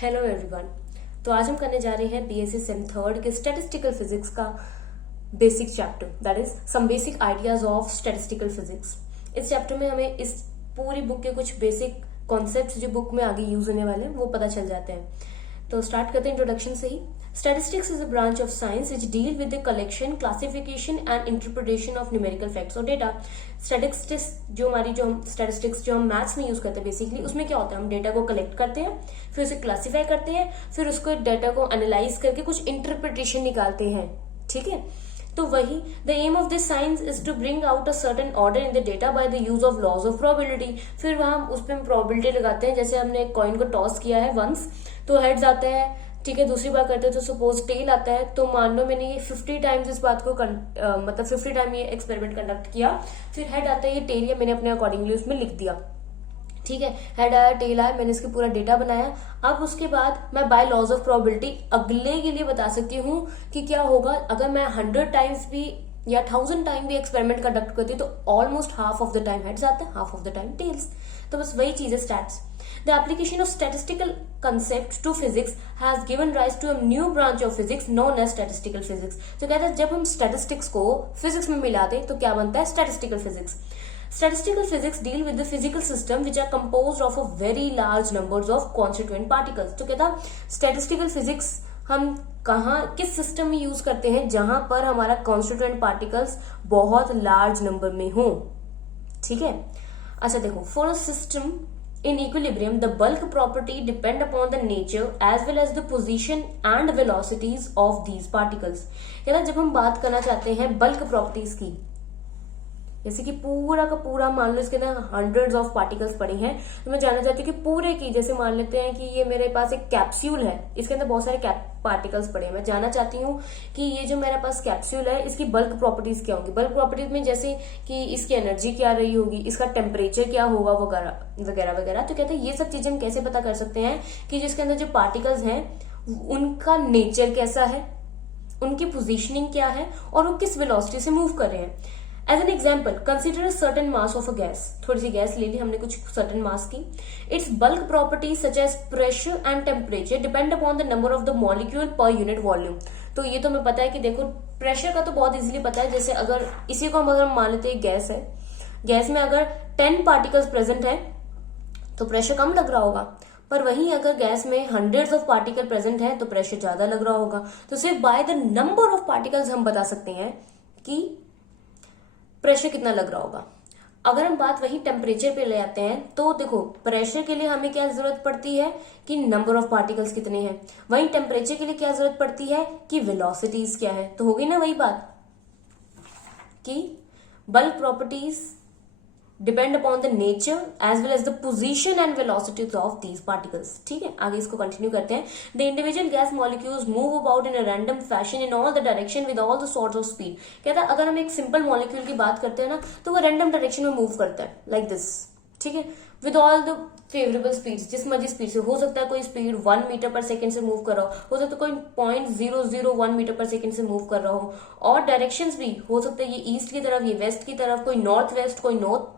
Hello everyone. तो आज हम करने जा रहे हैं बीएससी सेम थर्ड के स्टैटिस्टिकल फिजिक्स का basic chapter, that is some basic ideas of statistical physics. इस चैप्टर में हमें इस पूरी बुक के कुछ बेसिक कॉन्सेप्ट्स जो बुक में आगे यूज होने वाले हैं वो पता चल जाते हैं। तो स्टार्ट करते हैं इंट्रोडक्शन से ही। Statistics is a branch of science which deal with the collection, classification and interpretation of numerical facts or data. Statistics जो हम statistics जो हम मैथ्स में यूज करते हैं बेसिकली, उसमें क्या होता है, हम डेटा को कलेक्ट करते हैं, फिर उसे क्लासीफाई करते हैं, फिर उसको डेटा को एनालाइज करके कुछ इंटरप्रिटेशन निकालते हैं। ठीक है, तो वही the aim of this science is to bring out a certain order in the data by the use of laws of probability. फिर वहां उस पर प्रोबेबिलिटी लगाते हैं, जैसे हमने कॉइन को टॉस किया है वंस तो हेड्स आता है, ठीक है, दूसरी बार करते हैं तो सपोज टेल आता है। तो मान लो मैंने ये 50 टाइम्स इस बात को मतलब 50 टाइम ये एक्सपेरिमेंट कंडक्ट किया, फिर हेड आता है, ये टेल या मैंने अपने अकॉर्डिंगली उसमें लिख दिया। ठीक है, हेड आया, टेल आया, मैंने इसके पूरा डेटा बनाया। अब उसके बाद मैं बाय लॉज ऑफ प्रोबेबिलिटी अगले के लिए बता सकती हूँ कि क्या होगा अगर मैं 100 टाइम्स भी या 1000 टाइम भी एक्सपेरिमेंट कंडक्ट करती हूँ, तो almost half of the time heads आता है, half of the time tails. तो बस वही चीज है stats. The application of statistical concepts to physics has given rise to a new branch of physics known as statistical physics. तो कहते हैं जब हम statistics को physics में मिला दें तो क्या बनता है statistical physics. Statistical physics deal with the physical system which are composed of a very large numbers of constituent particles. तो कहता है statistical physics हम कहाँ किस सिस्टम में यूज करते हैं जहां पर हमारा कॉन्स्टिट्यूएंट पार्टिकल्स बहुत लार्ज नंबर में हो। ठीक है, अच्छा देखो, for a system in equilibrium, the bulk property depend upon the nature as well as the position and velocities of these particles. कहता जब हम बात करना चाहते हैं बल्क प्रॉपर्टीज की, जैसे कि पूरा का पूरा मान लो इसके अंदर हंड्रेड्स ऑफ पार्टिकल्स पड़े हैं, तो मैं जानना चाहती हूँ कि पूरे की, जैसे मान लेते हैं कि ये मेरे पास एक कैप्सूल है, इसके अंदर बहुत सारे पार्टिकल्स पड़े हैं, मैं जानना चाहती हूँ कि ये जो मेरे पास कैप्सूल है इसकी बल्क प्रॉपर्टीज क्या होंगी। बल्क प्रॉपर्टीज में जैसे कि इसकी एनर्जी क्या रही होगी, इसका टेम्परेचर क्या होगा, वगैरह वगैरह वगैरह। तो कहते हैं ये सब चीजें हम कैसे पता कर सकते हैं कि जिसके अंदर जो पार्टिकल्स हैं उनका नेचर कैसा है, उनकी पोजिशनिंग क्या है और वो किस वेलोसिटी से मूव कर रहे हैं। As an example, consider a certain mass of a gas. थोड़ी सी गैस ले ली हमने, कुछ certain mass की. Its bulk properties such as pressure and temperature depend upon the number of the molecule per unit volume. तो ये तो हमें पता है कि देखो प्रेशर का तो बहुत इजीली पता है, जैसे अगर इसी को हम अगर मान लेते हैं गैस है, गैस में अगर 10 पार्टिकल्स प्रेजेंट है तो प्रेशर कम लग रहा होगा, पर वहीं अगर गैस में हंड्रेड्स ऑफ पार्टिकल प्रेजेंट है तो प्रेशर ज्यादा लग रहा होगा। तो सिर्फ by the number of particles हम बता सकते हैं कि प्रेशर कितना लग रहा होगा। अगर हम बात वही टेम्परेचर पे ले आते हैं तो देखो प्रेशर के लिए हमें क्या जरूरत पड़ती है कि नंबर ऑफ पार्टिकल्स कितने हैं, वहीं टेम्परेचर के लिए क्या जरूरत पड़ती है कि वेलोसिटीज क्या है। तो होगी ना वही बात कि bulk properties depend upon the nature as well as the position and velocities of these particles. ठीक है, आगे इसको कंटिन्यू करते हैं। The individual gas molecules move about in a random fashion in all the direction with all the sorts of speed. कहता है अगर हम एक सिंपल मॉलिक्यूल की बात करते हैं ना तो वो रैंडम डायरेक्शन में मूव करता है लाइक दिस। ठीक है, with all the favourable speed, जिस मर्जी स्पीड से, हो सकता है कोई स्पीड 1 मीटर पर सेकंड से मूव कर रहा हो सकता है कोई 0.001 मीटर पर सेकंड से मूव कर रहा हो, और डायरेक्शंस भी हो सकता है ये ईस्ट की तरफ, ये वेस्ट की तरफ, कोई नॉर्थ वेस्ट, कोई नॉर्थ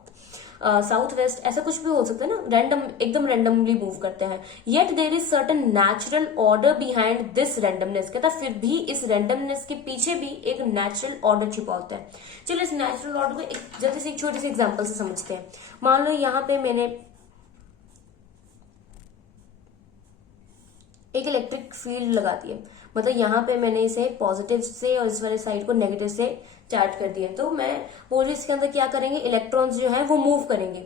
साउथ वेस्ट, ऐसा कुछ भी हो सकता है ना, रैंडम, एकदम रैंडमली मूव करते हैं। Yet there is certain natural order behind this randomness. कहता फिर भी इस रैंडमनेस के पीछे भी एक नेचुरल ऑर्डर छिपा होता है। चलो इस नेचुरल ऑर्डर को एक जल्दी से एक छोटे से एग्जांपल से समझते हैं। मान लो यहाँ पे मैंने एक इलेक्ट्रिक फील्ड लगा दी है, मतलब यहाँ पे मैंने इसे पॉजिटिव से और इस वाले साइड को नेगेटिव से चार्ज कर दिया, तो मैं बोल रही इसके अंदर क्या करेंगे, इलेक्ट्रॉन्स जो है वो मूव करेंगे।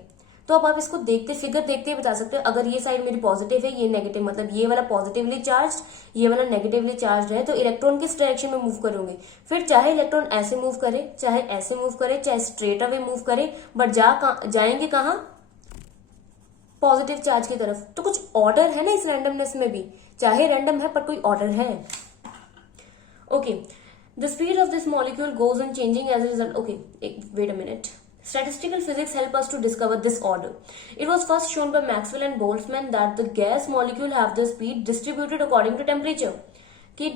तो अब आप इसको देखते, फिगर देखते ही बता सकते हो, अगर ये साइड मेरी पॉजिटिव है, ये नेगेटिव, मतलब ये वाला पॉजिटिवली चार्ज, ये वाला नेगेटिवली चार्ज है, तो इलेक्ट्रॉन किस डायरेक्शन में मूव करोगे। फिर चाहे इलेक्ट्रॉन ऐसे मूव करे, चाहे ऐसे मूव करे, चाहे स्ट्रेट अवे मूव करे, बट जाएंगे कहाँ, पॉजिटिव चार्ज की तरफ। तो कुछ ऑर्डर है ना इस रैंडमनेस में भी, चाहे रैंडम है पर कोई ऑर्डर है। Okay, the speed of this molecule goes on changing as a result. Okay, wait a minute. Statistical physics help us to discover this order. It was first shown by Maxwell and Boltzmann that the gas molecule have the speed distributed according to temperature. कि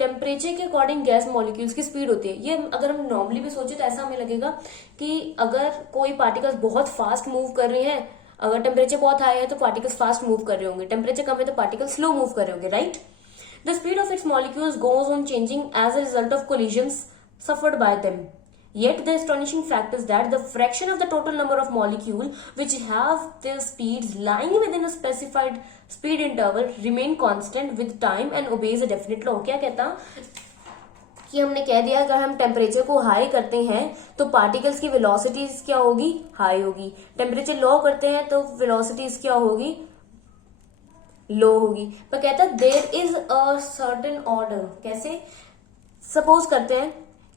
temperature के according gas molecules की speed होती है। ये अगर हम normally भी सोचे तो ऐसा हमें लगेगा कि अगर कोई पार्टिकल्स बहुत फास्ट मूव कर रहे हैं, अगर टेम्परेचर बहुत हाई है तो पार्टिकल्स फास्ट मूव कर रहे होंगे, टेम्परेचर कम है तो पार्टिकल्स स्लो मूव कर रहे होंगे, right? The speed of its molecules goes on changing as a result of collisions suffered by them. Yet the astonishing fact is that the fraction of the total number of molecules which have their speeds lying within a specified speed interval remain constant with time and obeys a definite law. क्या कहता कि हमने कह दिया अगर हम temperature को high करते हैं तो पार्टिकल्स की वेलोसिटीज क्या होगी, हाई होगी, टेम्परेचर लो करते हैं तो वेलोसिटीज क्या होगी, लो होगी। पर कहता है there is a certain order. कैसे? सपोज करते हैं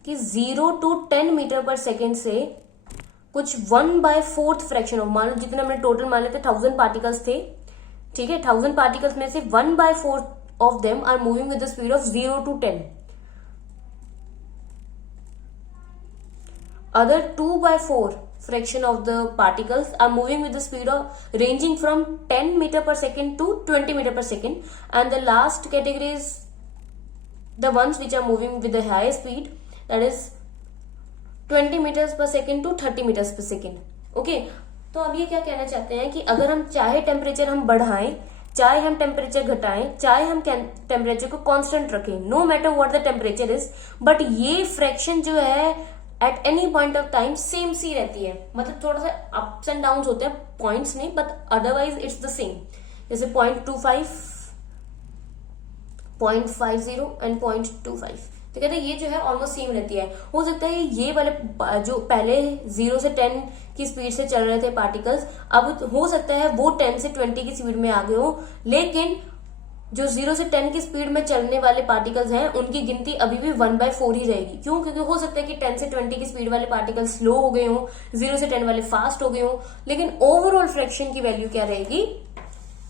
कि 0 to 10 मीटर पर सेकेंड से कुछ 1/4 फ्रैक्शन ऑफ, मान लो जितने हमने टोटल मान लेते 1000 पार्टिकल्स थे, ठीक है, 1000 पार्टिकल्स में से 1/4 of them are moving with the speed of 0 to 10, other 2/4 fraction of the particles are moving with the speed of ranging from 10 meter per second to 20 meter per second, and the last category is the ones which are moving with the high speed, that is 20 meters per second to 30 meters per second. Okay, तो अब ये क्या कहना चाहते हैं कि अगर हम चाहे टेम्परेचर हम बढ़ाएं, चाहे हम टेम्परेचर घटाएं, चाहे हम टेम्परेचर को कांस्टेंट रखें, no matter what the temperature is, but ये फ्रैक्शन जो है at any point of time same सी रहती है। मतलब थोड़ा सा अप्स एंड डाउन होते हैं पॉइंट्स में, but otherwise it's the same. जैसे 0.25, 0.50 एंड 0.25, तो कहते हैं ये जो है ऑलमोस्ट सेम रहती है। हो सकता है ये वाले जो पहले 0 से 10 की स्पीड से चल रहे थे पार्टिकल्स, अब हो सकता है वो 10 से 20 की स्पीड में आ गए हो, लेकिन जो 0 से 10 की स्पीड में चलने वाले पार्टिकल्स हैं उनकी गिनती अभी भी 1/4 ही रहेगी। क्यों? क्योंकि हो सकता है कि 10 से 20 की स्पीड वाले पार्टिकल्स स्लो हो गए हो, 0 से 10 वाले फास्ट हो गए हो, लेकिन ओवरऑल फ्रैक्शन की वैल्यू क्या रहेगी,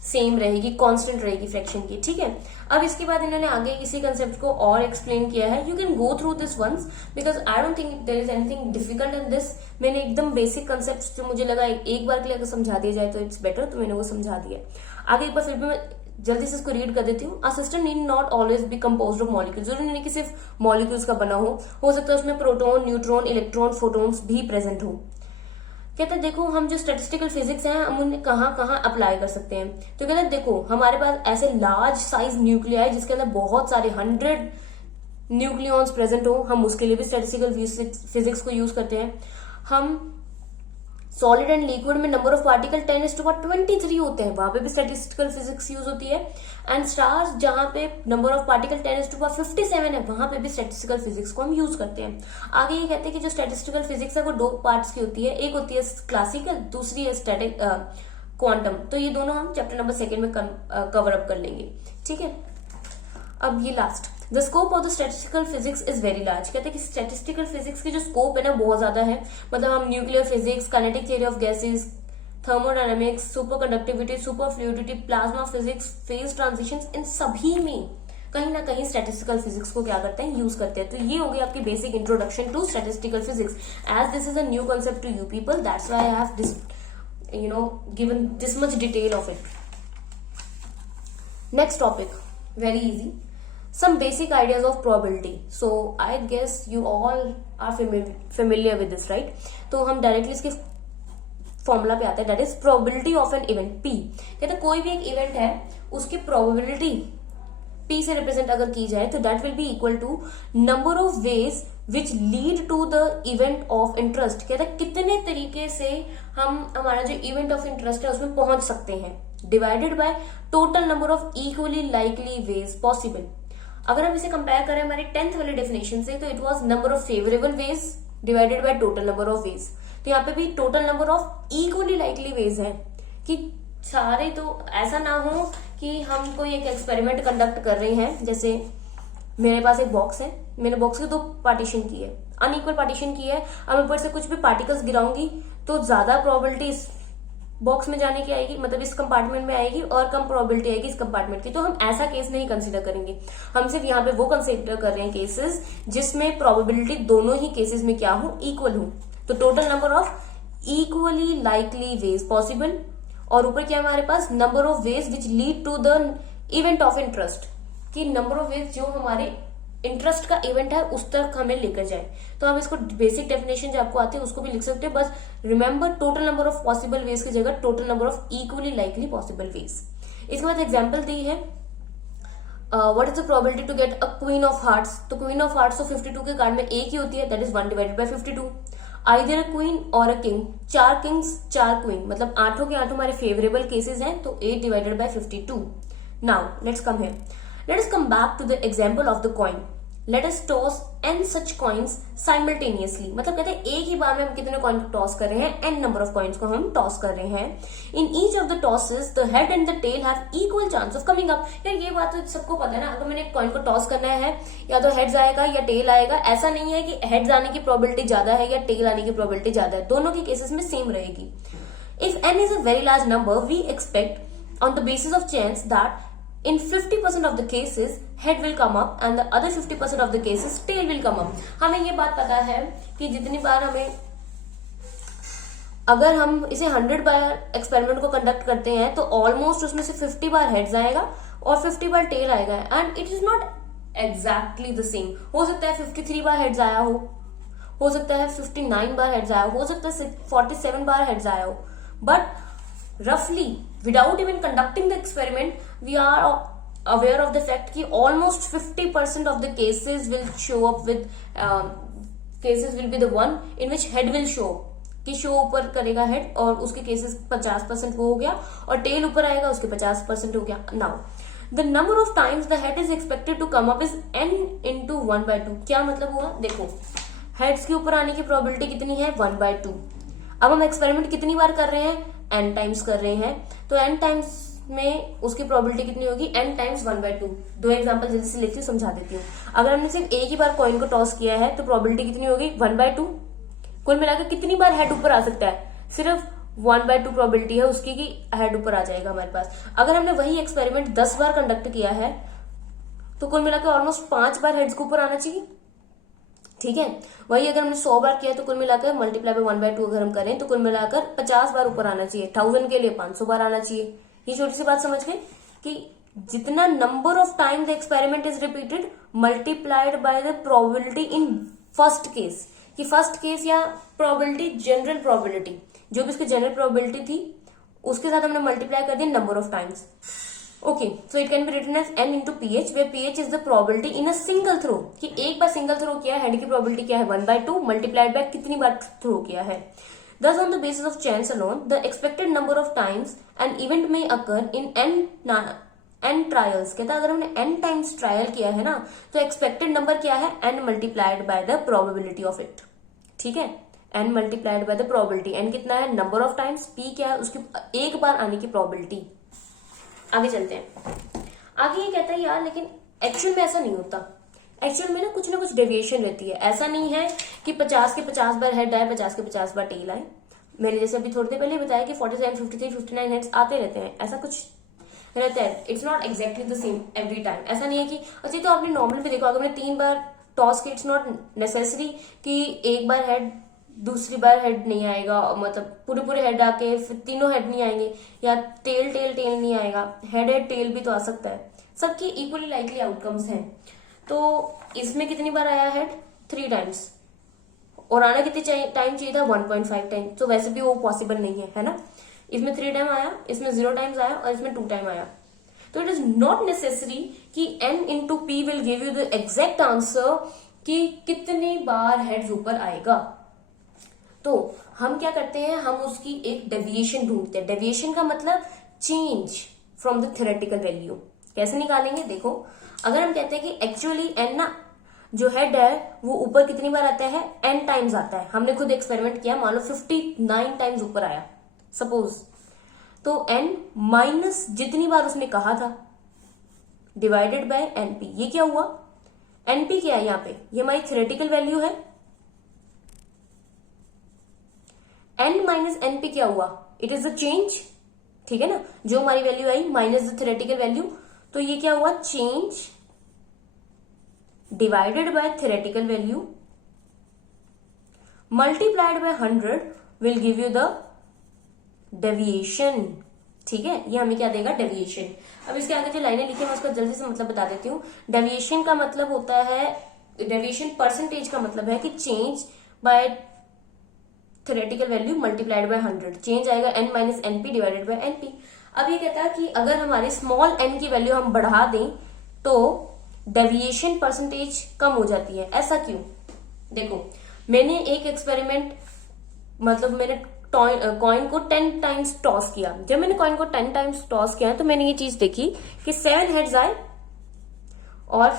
सेम रहेगी, कांस्टेंट रहेगी फ्रैक्शन की, ठीक है। अब इसके बाद इन्होंने आगे इसी कंसेप्ट को और एक्सप्लेन किया है। You can go through this once because I don't think there is anything difficult in this. मैंने एकदम बेसिक कंसेप्ट जो मुझे लगा एक बार के लिए अगर समझा दिया जाए तो इट्स बेटर, तो मैंने वो समझा दिया। आगे एक बार फिर भी मैं जल्दी से इसको रीड कर देती हूँ। A system need not always be composed of molecules. जरूरी नहीं कि सिर्फ मॉलिक्यूल्स का बना हो सकता है उसमें प्रोटॉन, न्यूट्रॉन, इलेक्ट्रॉन, फोटॉन्स भी प्रेजेंट हो। कहते हैं देखो हम जो स्टैटिस्टिकल फिजिक्स हैं हम उन्हें कहाँ कहाँ अप्लाई कर सकते हैं। तो कहते हैं देखो हमारे पास ऐसे लार्ज साइज न्यूक्लियाई जिसके अंदर बहुत सारे 100 न्यूक्लियॉन्स प्रेजेंट हो, हम उसके लिए भी स्टैटिस्टिकल फिजिक्स को यूज करते हैं। हम सॉलिड एंड लिक्विड में नंबर ऑफ पार्टिकल 10⁻23 होते हैं, वहां पे भी स्टैटिस्टिकल फिजिक्स यूज होती है। एंड स्टार्स जहां पे नंबर ऑफ पार्टिकल 10⁻57 है, वहां पे भी स्टैटिस्टिकल फिजिक्स को हम यूज करते हैं। आगे ये कहते हैं कि जो स्टैटिस्टिकल फिजिक्स है वो 2 पार्ट्स की होती है, एक होती है क्लासिकल, दूसरी है स्टैटिक क्वांटम। तो ये दोनों हम चैप्टर नंबर 2 में कवर अप कर लेंगे, ठीक है। अब ये last, the scope of the statistical physics is very large. कहते हैं कि स्टैटिस्टिकल फिजिक्स की जो स्कोप है ना बहुत ज्यादा है। मतलब हम nuclear physics, kinetic theory of gases, thermodynamics, super conductivity, super fluidity, plasma physics, phase transitions, इन सभी में कहीं ना कहीं स्टैटिस्टिकल फिजिक्स को क्या करते हैं, यूज करते हैं। तो ये हो गई आपकी basic introduction to statistical physics. As this is a new concept to you people, that's why I have this given this much detail of it. Next topic, very easy, some basic ideas of probability. So I guess you all are familiar with this, right? तो हम directly इसके formula पे आते हैं, that is probability of an event P। कहते कोई भी एक इवेंट है उसकी प्रोबेबिलिटी P से रिप्रेजेंट अगर की जाए तो that will be equal to number of ways which lead to the event of interest. कहते हैं कितने तरीके से हम हमारा जो इवेंट ऑफ इंटरेस्ट है उसमें पहुंच सकते हैं, divided by total number of equally likely ways possible. अगर हम इसे कंपेयर करें हमारे 10th वाले डेफिनेशन से तो it was number of favourable ways divided by total number of ways. तो यहाँ पे भी total number of equally likely ways है कि सारे, तो ऐसा ना हो कि हम कोई एक एक्सपेरिमेंट कंडक्ट कर रहे हैं। जैसे मेरे पास एक बॉक्स है, मैंने बॉक्स के 2 पार्टीशन की है, अनइक्वल पार्टीशन की है। अब ऊपर से कुछ भी पार्टिकल्स गिराऊंगी तो ज्यादा प्रोबेबिलिटी इस बॉक्स में जाने की आएगी, मतलब इस कंपार्टमेंट में आएगी, और कम प्रोबेबिलिटी आएगी इस कंपार्टमेंट की। तो हम ऐसा केस नहीं कंसीडर करेंगे, हम सिर्फ यहाँ पे वो कंसीडर कर रहे हैं केसेस जिसमें प्रोबेबिलिटी दोनों ही केसेस में क्या हो, इक्वल हो। तो total number of equally likely ways possible, और ऊपर क्या हमारे पास number of ways which lead to the event of interest, कि नंबर ऑफ वेज जो हमारे इंटरेस्ट का इवेंट है उस तक हमें लेकर जाए। तो हम इसको बेसिक डेफिनेशन जो आपको आती है उसको भी लिख सकते हैं, बस remember total number of possible ways की जगह total number of equally likely possible ways. इसके बाद एग्जाम्पल दी है, what is the probability to get a queen of hearts. तो क्वीन ऑफ हार्ट्स तो 52 के कार्ड में एक ही होती है, that is 1 divided by 52। Either a queen और अ किंग, 4 किंग्स 4 क्वीन, मतलब 8 के 8 हमारे फेवरेबल केसेस हैं, तो 8 divided by 52। Now let's come here, let us come back to the example of the coin. Let us toss n such coins simultaneously, मतलब कहते हैं एक ही बार में हम कितने कॉइन को टॉस कर रहे हैं, n नंबर ऑफ कॉइन्स को हम टॉस कर रहे हैं। In each of the tosses the head and the tail have equal chance of coming up. यार ये बात तो सबको पता है ना, अगर मैंने एक कॉइन को टॉस करना है या तो हेड्स आएगा या टेल आएगा। ऐसा नहीं है कि हेड्स आने की प्रोबेबिलिटी ज्यादा है या टेल आने की प्रोबेबिलिटी ज्यादा है, दोनों के केसेस में सेम रहेगी। If n is a very large number we expect on the basis of chance that in 50% of the cases head will come up and the other 50% of the cases tail will come up। हमें ये बात पता है कि जितनी बार हमें, अगर हम इसे 100 बार एक्सपेरिमेंट को कंडक्ट करते हैं तो ऑलमोस्ट उसमें से 50 बार हेड्स आएगा और 50 बार टेल आएगा, and it is not exactly the same. हो सकता है 53 बार हेड्स आया हो सकता है 59 बार हेड्स आया हो सकता है 47 बार हेड्स आया हो, but roughly without even conducting the experiment we are aware of the fact कि almost 50% of the cases will show up with cases will be the one in which head will show, कि show ऊपर करेगा head और उसके cases 50% वो हो गया, और टेल ऊपर आएगा उसके 50% हो गया। Now the number of times the head is expected to come up is n into 1/2। क्या मतलब हुआ, देखो हेड्स के ऊपर आने की प्रोबेबिलिटी कितनी है, 1/2। अब हम एक्सपेरिमेंट कितनी बार कर रहे हैं, n टाइम्स कर रहे हैं, तो n टाइम्स में उसकी प्रोबेबिलिटी कितनी होगी, n टाइम्स 1/2। दो एग्जांपल जल्दी से लिखती हूँ, समझा देती हूँ। अगर हमने सिर्फ एक ही बार कॉइन को टॉस किया है तो प्रोबेबिलिटी कितनी होगी, 1/2। कुल मिलाकर कितनी बार हेड ऊपर आ सकता है, सिर्फ 1/2 प्रोबेबिलिटी है उसकी कि हेड ऊपर आ जाएगा हमारे पास। अगर हमने वही एक्सपेरिमेंट 10 बार कंडक्ट किया है तो कुल मिलाकर ऑलमोस्ट 5 बार हेड्स को ऊपर आना चाहिए, ठीक है। वही अगर हमने 100 बार किया तो कुल मिलाकर मल्टीप्लाई बाय 1/2 अगर हम करें तो कुल मिलाकर 50 बार ऊपर आना चाहिए। 1000 के लिए 500 बार आना चाहिए। ये छोटी सी बात समझ गए कि जितना number of time the experiment is repeated multiplied by the probability in first case, कि फर्स्ट केस या प्रोबेबिलिटी जनरल प्रोबेबिलिटी जो भी उसकी जनरल प्रोबेबिलिटी थी उसके साथ हमने मल्टीप्लाई कर दिया number of times. Okay, so it can be written as n into ph where ph is the probability in a single throw, कि एक बार सिंगल थ्रो किया, हेड की प्रोबेबिलिटी क्या है 1/2 मल्टीप्लाइड बाय कितनी बार थ्रो किया है। Thus on the basis of chance alone the expected number of times an event may occur in n trials। कहता है अगर हमने n टाइम्स ट्रायल किया है ना तो एक्सपेक्टेड नंबर क्या है, n multiplied by the probability of it, ठीक है। n multiplied by the probability, n कितना है, नंबर ऑफ टाइम्स, p क्या है उसकी एक बार आने की प्रोबेबिलिटी। आगे चलते हैं, आगे ये कहता है यार लेकिन एक्चुअल में ऐसा नहीं होता, एक्चुअल में ना कुछ डेविएशन रहती है। ऐसा नहीं है कि 50 के 50 बार हेड आए 50 के 50 बार टेल आए। मैंने जैसे अभी थोड़ी देर पहले बताया कि 47 53 59 हेड्स आते रहते हैं, ऐसा कुछ रहता है। It's not exactly the same every time. ऐसा नहीं है कि अच्छा तो आपने नॉर्मल भी देखा, अगर मैंने 3 बार टॉस की इट्स नॉट नेसेसरी कि एक बार हेड दूसरी बार हेड नहीं आएगा, मतलब पूरे हेड आके फिर तीनों हेड नहीं आएंगे, या टेल नहीं आएगा, हेड टेल भी तो आ सकता है। सबकी इक्वली लाइकली आउटकम्स हैं। तो इसमें कितनी बार आया हेड, 3 टाइम्स, और आना कितनी टाइम चाहिए था, 1.5 टाइम। तो वैसे भी वो पॉसिबल नहीं है ना। इसमें 3 टाइम आया, इसमें 0 टाइम्स आया और इसमें 2 टाइम आया। तो इट इज नॉट नेसेसरी कि n into p will give you the exact answer कि कितनी बार हेड्स ऊपर आएगा। तो हम क्या करते हैं, हम उसकी एक डेविएशन ढूंढते हैं। डेविएशन का मतलब change from the theoretical value. कैसे निकालेंगे, देखो अगर हम कहते हैं कि एक्चुअली n ना जो हेड है वो ऊपर कितनी बार आता है, n टाइम्स आता है। हमने खुद एक्सपेरिमेंट किया, मान लो 59 टाइम्स ऊपर आया सपोज, तो n माइनस जितनी बार उसने कहा था डिवाइडेड बाय np। ये क्या हुआ, np क्या है यहाँ पे, ये हमारी थ्योरेटिकल वैल्यू है। n माइनस np क्या हुआ, इट इज द चेंज, ठीक है ना। जो हमारी value I minus the theoretical value, तो ये क्या हुआ, change divided by theoretical value multiplied by 100 will give you the deviation, ठीक है। ये हमें क्या देगा, डेविएशन। अब इसके आगे जो लाइनें लिखी है मैं उसका जल्दी से मतलब बता देती हूँ। डेविएशन का मतलब होता है, डेविएशन परसेंटेज का मतलब है कि change bye theoretical value multiplied by 100, change आएगा n minus NP divided by NP. अब ये कहता है कि अगर हमारे स्मॉल n की वैल्यू हम बढ़ा दें तो डेविएशन परसेंटेज कम हो जाती है। ऐसा क्यों? देखो, मैंने एक एक्सपेरिमेंट, मतलब मैंने कॉइन को 10 टाइम्स टॉस किया। जब मैंने कॉइन को 10 टाइम्स टॉस किया तो मैंने ये चीज देखी कि 7 हेड्स आए और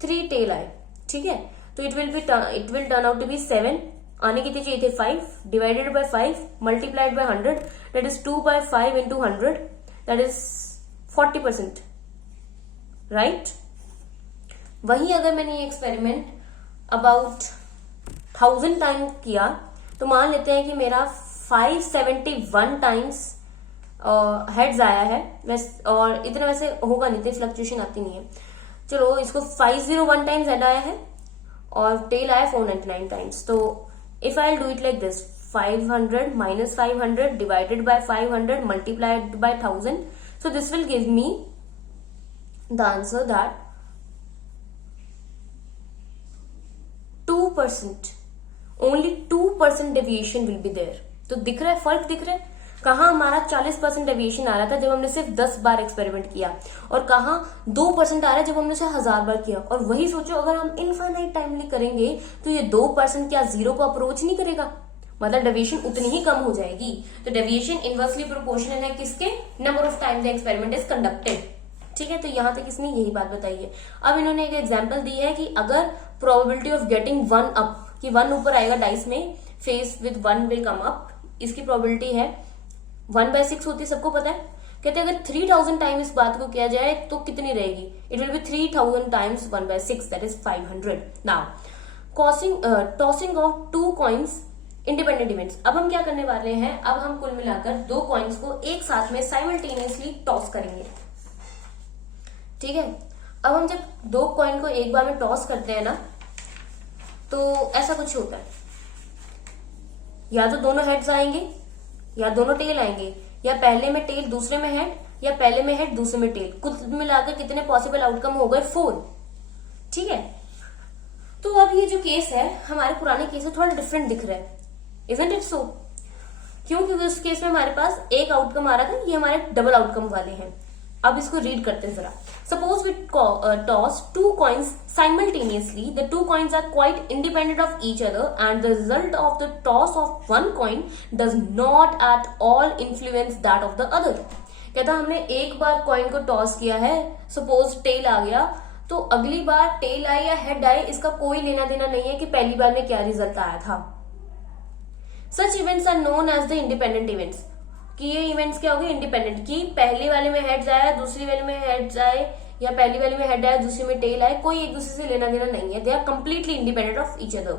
3 टेल आए। ठीक है, तो it will turn out to be 7, आने की चाहिए थे 5 divided by 5 multiplied by 100, that is 2 by 5 into 100, that is 40%, right. वहीं अगर मैंने ये एक्सपेरिमेंट अबाउट 1000 टाइम किया तो मान लेते हैं कि मेरा 571 टाइम्स हेड्स आया है, और इतना वैसे होगा नहीं, इतनी फ्लक्चुएशन आती नहीं है। चलो, इसको 501 टाइम्स हेड आया है और टेल आया 499 टाइम्स। तो if I do it like this, 500 minus 500 divided by 500 multiplied by 1000, so this will give me the answer that 2%, only 2% deviation will be there। तो दिख रहा है, फर्क दिख रहा है। कहाँ हमारा 40% डेविएशन आ रहा था जब हमने सिर्फ 10 बार एक्सपेरिमेंट किया, और कहाँ 2% आ रहा है जब हमने उसे 1000 बार किया। और वही सोचो, अगर हम इनफाइनाइट टाइमली करेंगे तो ये 2% क्या जीरो को अप्रोच नहीं करेगा, मतलब डेविएशन उतनी ही कम हो जाएगी। तो डेविएशन इनवर्सली प्रोपोर्शनल है किसके? Number of time the experiment is conducted. ठीक है, तो यहां तक इसने यही बात बताई है। अब इन्होंने एक एग्जाम्पल दी है कि अगर प्रोबेबिलिटी ऑफ गेटिंग 1 अप, कि 1 ऊपर आएगा डाइस में, face with 1 will come up, इसकी प्रोबेबिलिटी है 1/6 होती है, सबको पता है। कहते हैं अगर 3000 टाइम इस बात को किया जाए तो कितनी रहेगी? It will be 3000 times 1/6, that is 500। Now tossing of 2 coins independent events. अब हम क्या करने वाले हैं, अब हम कुल मिलाकर 2 कॉइन्स को एक साथ में साइमल्टेनियसली टॉस करेंगे। ठीक है, अब हम जब 2 कॉइन को एक बार में टॉस करते हैं ना, तो ऐसा कुछ होता है, या तो दोनों हेड्स आएंगे या दोनों टेल आएंगे, या पहले में टेल दूसरे में हेड, या पहले में हेड दूसरे में टेल। कुल मिलाकर कितने पॉसिबल आउटकम हो गए? 4। ठीक है, तो अब ये जो केस है हमारे पुराने केस से थोड़ा डिफरेंट दिख रहा है, इजंट इट सो? क्यों? क्योंकि उस केस में हमारे पास एक आउटकम आ रहा था, ये हमारे डबल आउटकम वाले हैं। अब इसको रीड करते हैं जरा। Suppose we toss 2 coins simultaneously. The 2 coins are quite independent of each other, and the result of the toss of one coin does not at all influence that of the other. कहता हमने एक बार coin को toss किया है, suppose tell आ गया, तो अगली बार tell आए या हेड आए इसका कोई लेना देना नहीं है कि पहली बार में क्या रिजल्ट आया था। Such events are known as the independent events. कि ये इवेंट्स क्या हो गए? इंडिपेंडेंट, कि पहले वाले में हेड्स आया, दूसरी वाले में हेड्स आए, या पहली वाले में हेड आया, दूसरी में टेल आए, कोई एक दूसरे से लेना देना नहीं है। They are completely independent of each other.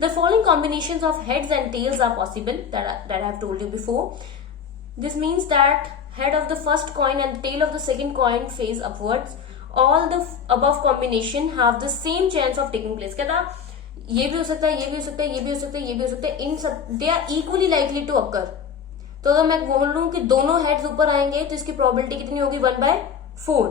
The following combinations of heads and tails are possible, that I have told you before. This means that head of the first coin and tail of the second coin face upwards, all the above combination have the same chance of taking place. कहता ये भी हो सकता है, ये भी हो सकता है, ये भी हो सकता है, ये भी हो सकता है, इन सब they are equally likely to occur. तो अगर मैं बोल लूं कि दोनों हेड्स ऊपर आएंगे तो इसकी प्रोबेबिलिटी कितनी होगी? 1/4।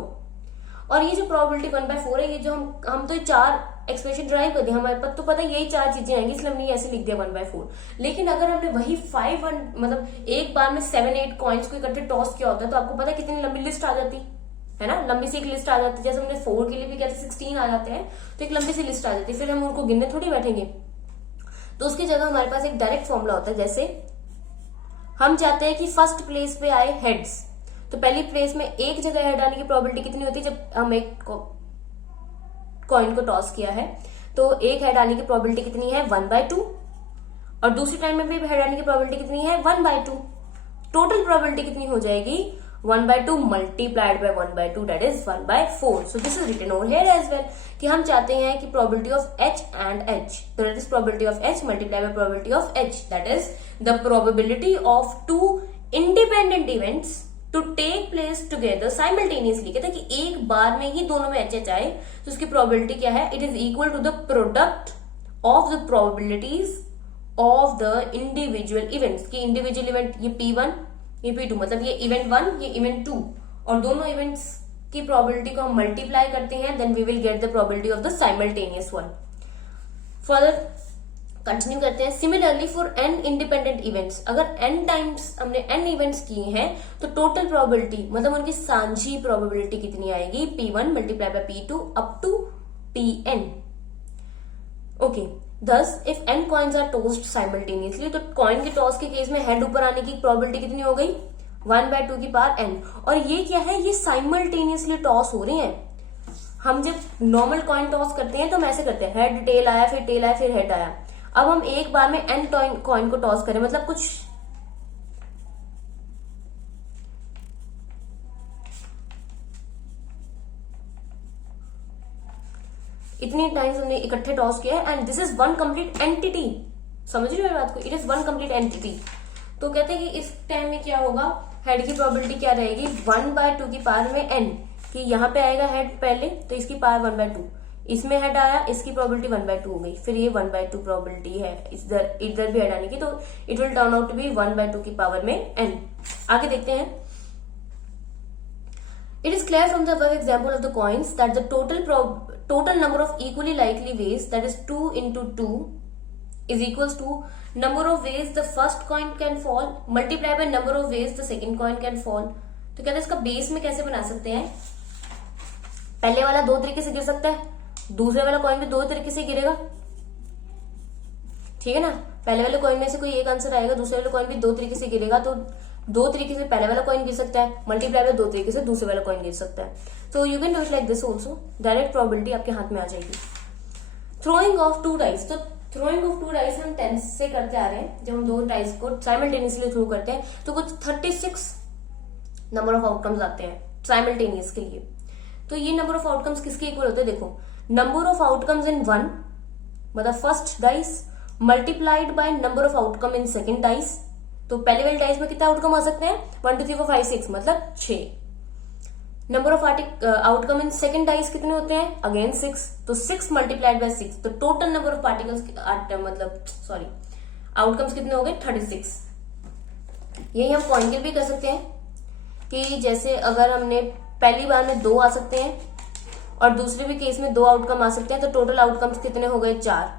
और ये जो प्रोबेबिलिटी 1/4 है, ये जो हम तो 4 एक्सप्रेशन ड्राइव कर दिया, हमारे पास तो पता है यही 4 चीजें आएंगी, इसलिए हमने ऐसे लिख दिया 1/4। लेकिन अगर हमने वही 5 मतलब एक बार में 7-8 कॉइन्स को इकट्ठे टॉस किया होता है, तो आपको पता है कितनी लंबी लिस्ट आ जाती है ना, लंबी सी एक लिस्ट आ जाती है। जैसे हमने 4 के लिए भी कहते 16 आ जाते हैं, तो एक लंबी सी लिस्ट आ जाती है, फिर हम उनको गिनने थोड़ी बैठेंगे। तो उसकी जगह हमारे पास एक डायरेक्ट फॉर्मूला होता है। जैसे हम चाहते हैं कि फर्स्ट प्लेस पे आए हेड्स, तो पहली प्लेस में एक जगह हेड आने की प्रोबेबिलिटी कितनी होती है? जब हम एक कॉइन को टॉस किया है तो एक हेड आने की प्रोबेबिलिटी कितनी है? 1/2। और दूसरी टाइम में भी हेड आने की प्रोबेबिलिटी कितनी है? 1/2। टोटल प्रोबेबिलिटी कितनी हो जाएगी? 1/2 multiplied by 1/2, that is 1/4। So this is written over here as well, कि हम चाहते हैं कि probability of h and h, तो that is probability of h multiply by probability of h, that is the probability of 2 independent events to take place together simultaneously. कहते हैं कि एक बार में ही दोनों में HH आए तो उसकी प्रोबेबिलिटी क्या है? It is equal to the product of the probabilities of the individual events. की इंडिविजुअल इवेंट ये P1 ये P2, मतलब ये इवेंट 1 ये इवेंट 2, और दोनों इवेंट्स की प्रोबेबिलिटी को हम मल्टीप्लाई करते हैं, then we will get the probability of the simultaneous one. Further continue करते हैं। Similarly for n independent events, अगर n टाइम्स हमने n इवेंट्स किए हैं तो टोटल प्रोबेबिलिटी मतलब उनकी सांझी प्रोबेबिलिटी कितनी आएगी, P1 multiply by P2 up to Pn। Okay, thus if n coins are tossed simultaneously, तो कॉइन के टॉस के केस में हेड ऊपर आने की प्रोबेबिलिटी कितनी हो गई, 1/2 की पावर n। और ये क्या है, ये साइमल्टेनियसली टॉस हो रहे हैं। हम जब नॉर्मल कॉइन टॉस करते हैं तो हम ऐसे करते हैं, हेड टेल आया, फिर टेल आया, फिर हेड आया। अब हम एक बार में n कॉइन को टॉस करें, मतलब कुछ इतनी टाइम्स हमने इकट्ठे टॉस किया है, and this is one complete entity. समझ रही हो मेरी बात को, it is one complete entity. तो कहते हैं कि इस टाइम में क्या होगा, हेड की प्रोबेबिलिटी क्या रहेगी, 1/2 की पावर में n, कि यहाँ पे आएगा हेड पहले तो इसकी पावर 1/2, इसमें हेड आया, इसकी प्रोबेबिलिटी 1/2 हो गई, फिर ये 1/2 प्रोबेबिलिटी है इधर भी हेड आने की, तो it will turn out to be 1/2 की पावर में n। आगे देखते हैं। It is clear from the above example of the coins that the total number of equally likely ways, that is 2 into 2, is equals to number of ways the first coin can fall multiplied by number of ways the second coin can fall। तो कहते हैं इसका base में कैसे बना सकते हैं, पहले वाला दो तरीके से गिर सकता है, दूसरे वाला कॉइन भी दो तरीके से गिरेगा, ठीक है ना। पहले वाले कॉइन में से कोई एक आंसर आएगा, दूसरे वाले कॉइन भी दो तरीके से गिरेगा, तो दो तरीके से पहले वाला कॉइन गिर सकता है, मल्टीप्लाई में दो तरीके से दूसरे वाला कॉइन गिर सकता है। तो you can do it like this also, direct probability आपके हाथ में आ जाएगी। थ्रोइंग ऑफ 2 डाइस, तो थ्रोइंग ऑफ 2 डाइस हम 10 से करते आ रहे हैं। जब हम 2 डाइस को साइमल्टेनियसली थ्रो करते हैं तो कुछ 36 नंबर ऑफ आउटकम्स आते हैं साइमल्टेनियस के लिए। तो ये नंबर ऑफ आउटकम्स किसके इक्वल होते हैं, देखो, नंबर ऑफ आउटकम्स इन 1 मतलब first dice multiplied by number of outcome in second dice. तो पहले वाले डाइस में कितना आउटकम आ सकते हैं, 1 2 3 4 5 6 मतलब 6। Number of outcome in second dice कितने होते हैं, अगेन 6, तो 6 मल्टीप्लाइड बाय 6, तो total number of particles outcomes कितने हो गए, 36। यही हम कॉइन के भी कर सकते हैं कि जैसे अगर हमने पहली बार में 2 आ सकते हैं और दूसरे भी केस में 2 आउटकम आ सकते हैं, तो टोटल आउटकम्स कितने हो गए, 4।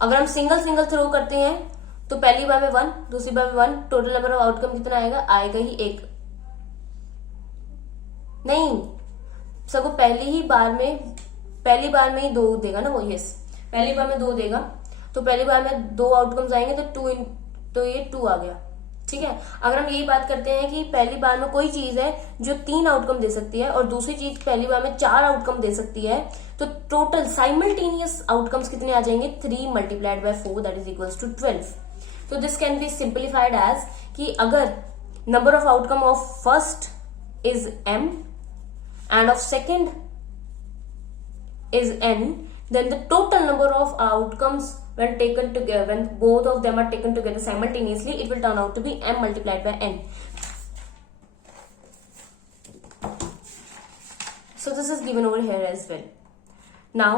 अगर हम सिंगल थ्रो करते हैं तो पहली बार में 1, दूसरी बार में 1, टोटल नंबर ऑफ आउटकम कितना आएगा ही 1। नहीं, सबको पहली बार में ही 2 देगा ना वो, यस, पहली बार में 2 देगा, तो पहली बार में 2 आउटकम्स आएंगे, तो ये 2 आ गया, ठीक है। अगर हम यही बात करते हैं कि पहली बार में कोई चीज है जो 3 आउटकम दे सकती है और दूसरी चीज पहली बार में 4 आउटकम दे सकती है, तो टोटल साइमल्टेनियस आउटकम्स कितने आ जाएंगे, 3 multiplied by 4 that is equals to 12। तो this can be simplified as कि अगर number of outcome of first is m and of second is n, then the total number of outcomes when taken together, when both of them are taken together simultaneously, it will turn out to be m multiplied by n. So this is given over here as well. Now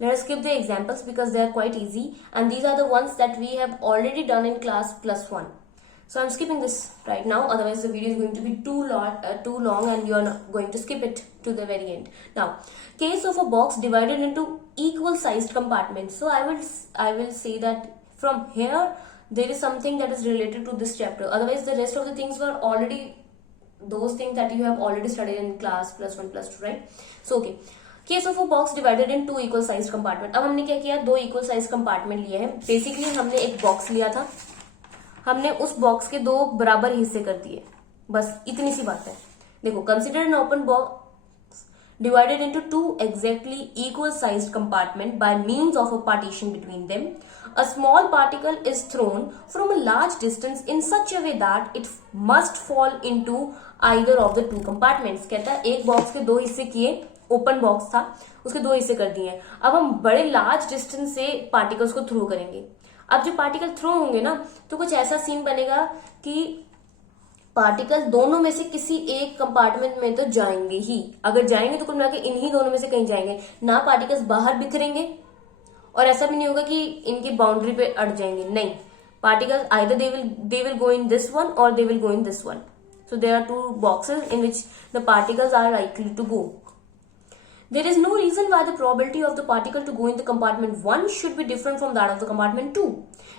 let us skip the examples because they are quite easy, and these are the ones that we have already done in class +1. So I'm skipping this right now, otherwise the video is going to be too long and you are not going to skip it to the very end. Now, case of a box divided into equal sized compartments. So I will say that from here there is something that is related to this chapter. Otherwise the rest of the things were already those things that you have already studied in class +1 +2, right? So okay. Case of a box divided in 2 equal size compartment. अब हमने क्या किया, 2 equal size compartment लिए हैं। Basically हमने एक box लिया था, हमने उस बॉक्स के 2 बराबर हिस्से कर दिए, बस इतनी सी बात है। देखो, consider an open box divided into 2 exactly equal sized compartment by means of a partition between them. A small particle is thrown from a large distance in such a way that it must fall into either of the 2 compartments. कहता है एक box के 2 हिस्से किए, open box था, उसके 2 हिस्से कर दिए। अब हम बड़े लार्ज डिस्टेंस से पार्टिकल्स को थ्रो करेंगे। अब जो पार्टिकल थ्रो होंगे ना, तो कुछ ऐसा सीन बनेगा कि पार्टिकल दोनों में से किसी एक कंपार्टमेंट में तो जाएंगे ही। अगर जाएंगे तो कुल मिला के इन्हीं दोनों में से कहीं जाएंगे ना। पार्टिकल्स बाहर बिखरेंगे और ऐसा भी नहीं होगा कि इनकी बाउंड्री पे अड़ जाएंगे, नहीं। Particles either they will go in this one और they will go in this one. So there are two boxes in which the particles are likely to go. There is no reason why the probability of the particle to go in the compartment 1 should be different from that of the compartment 2.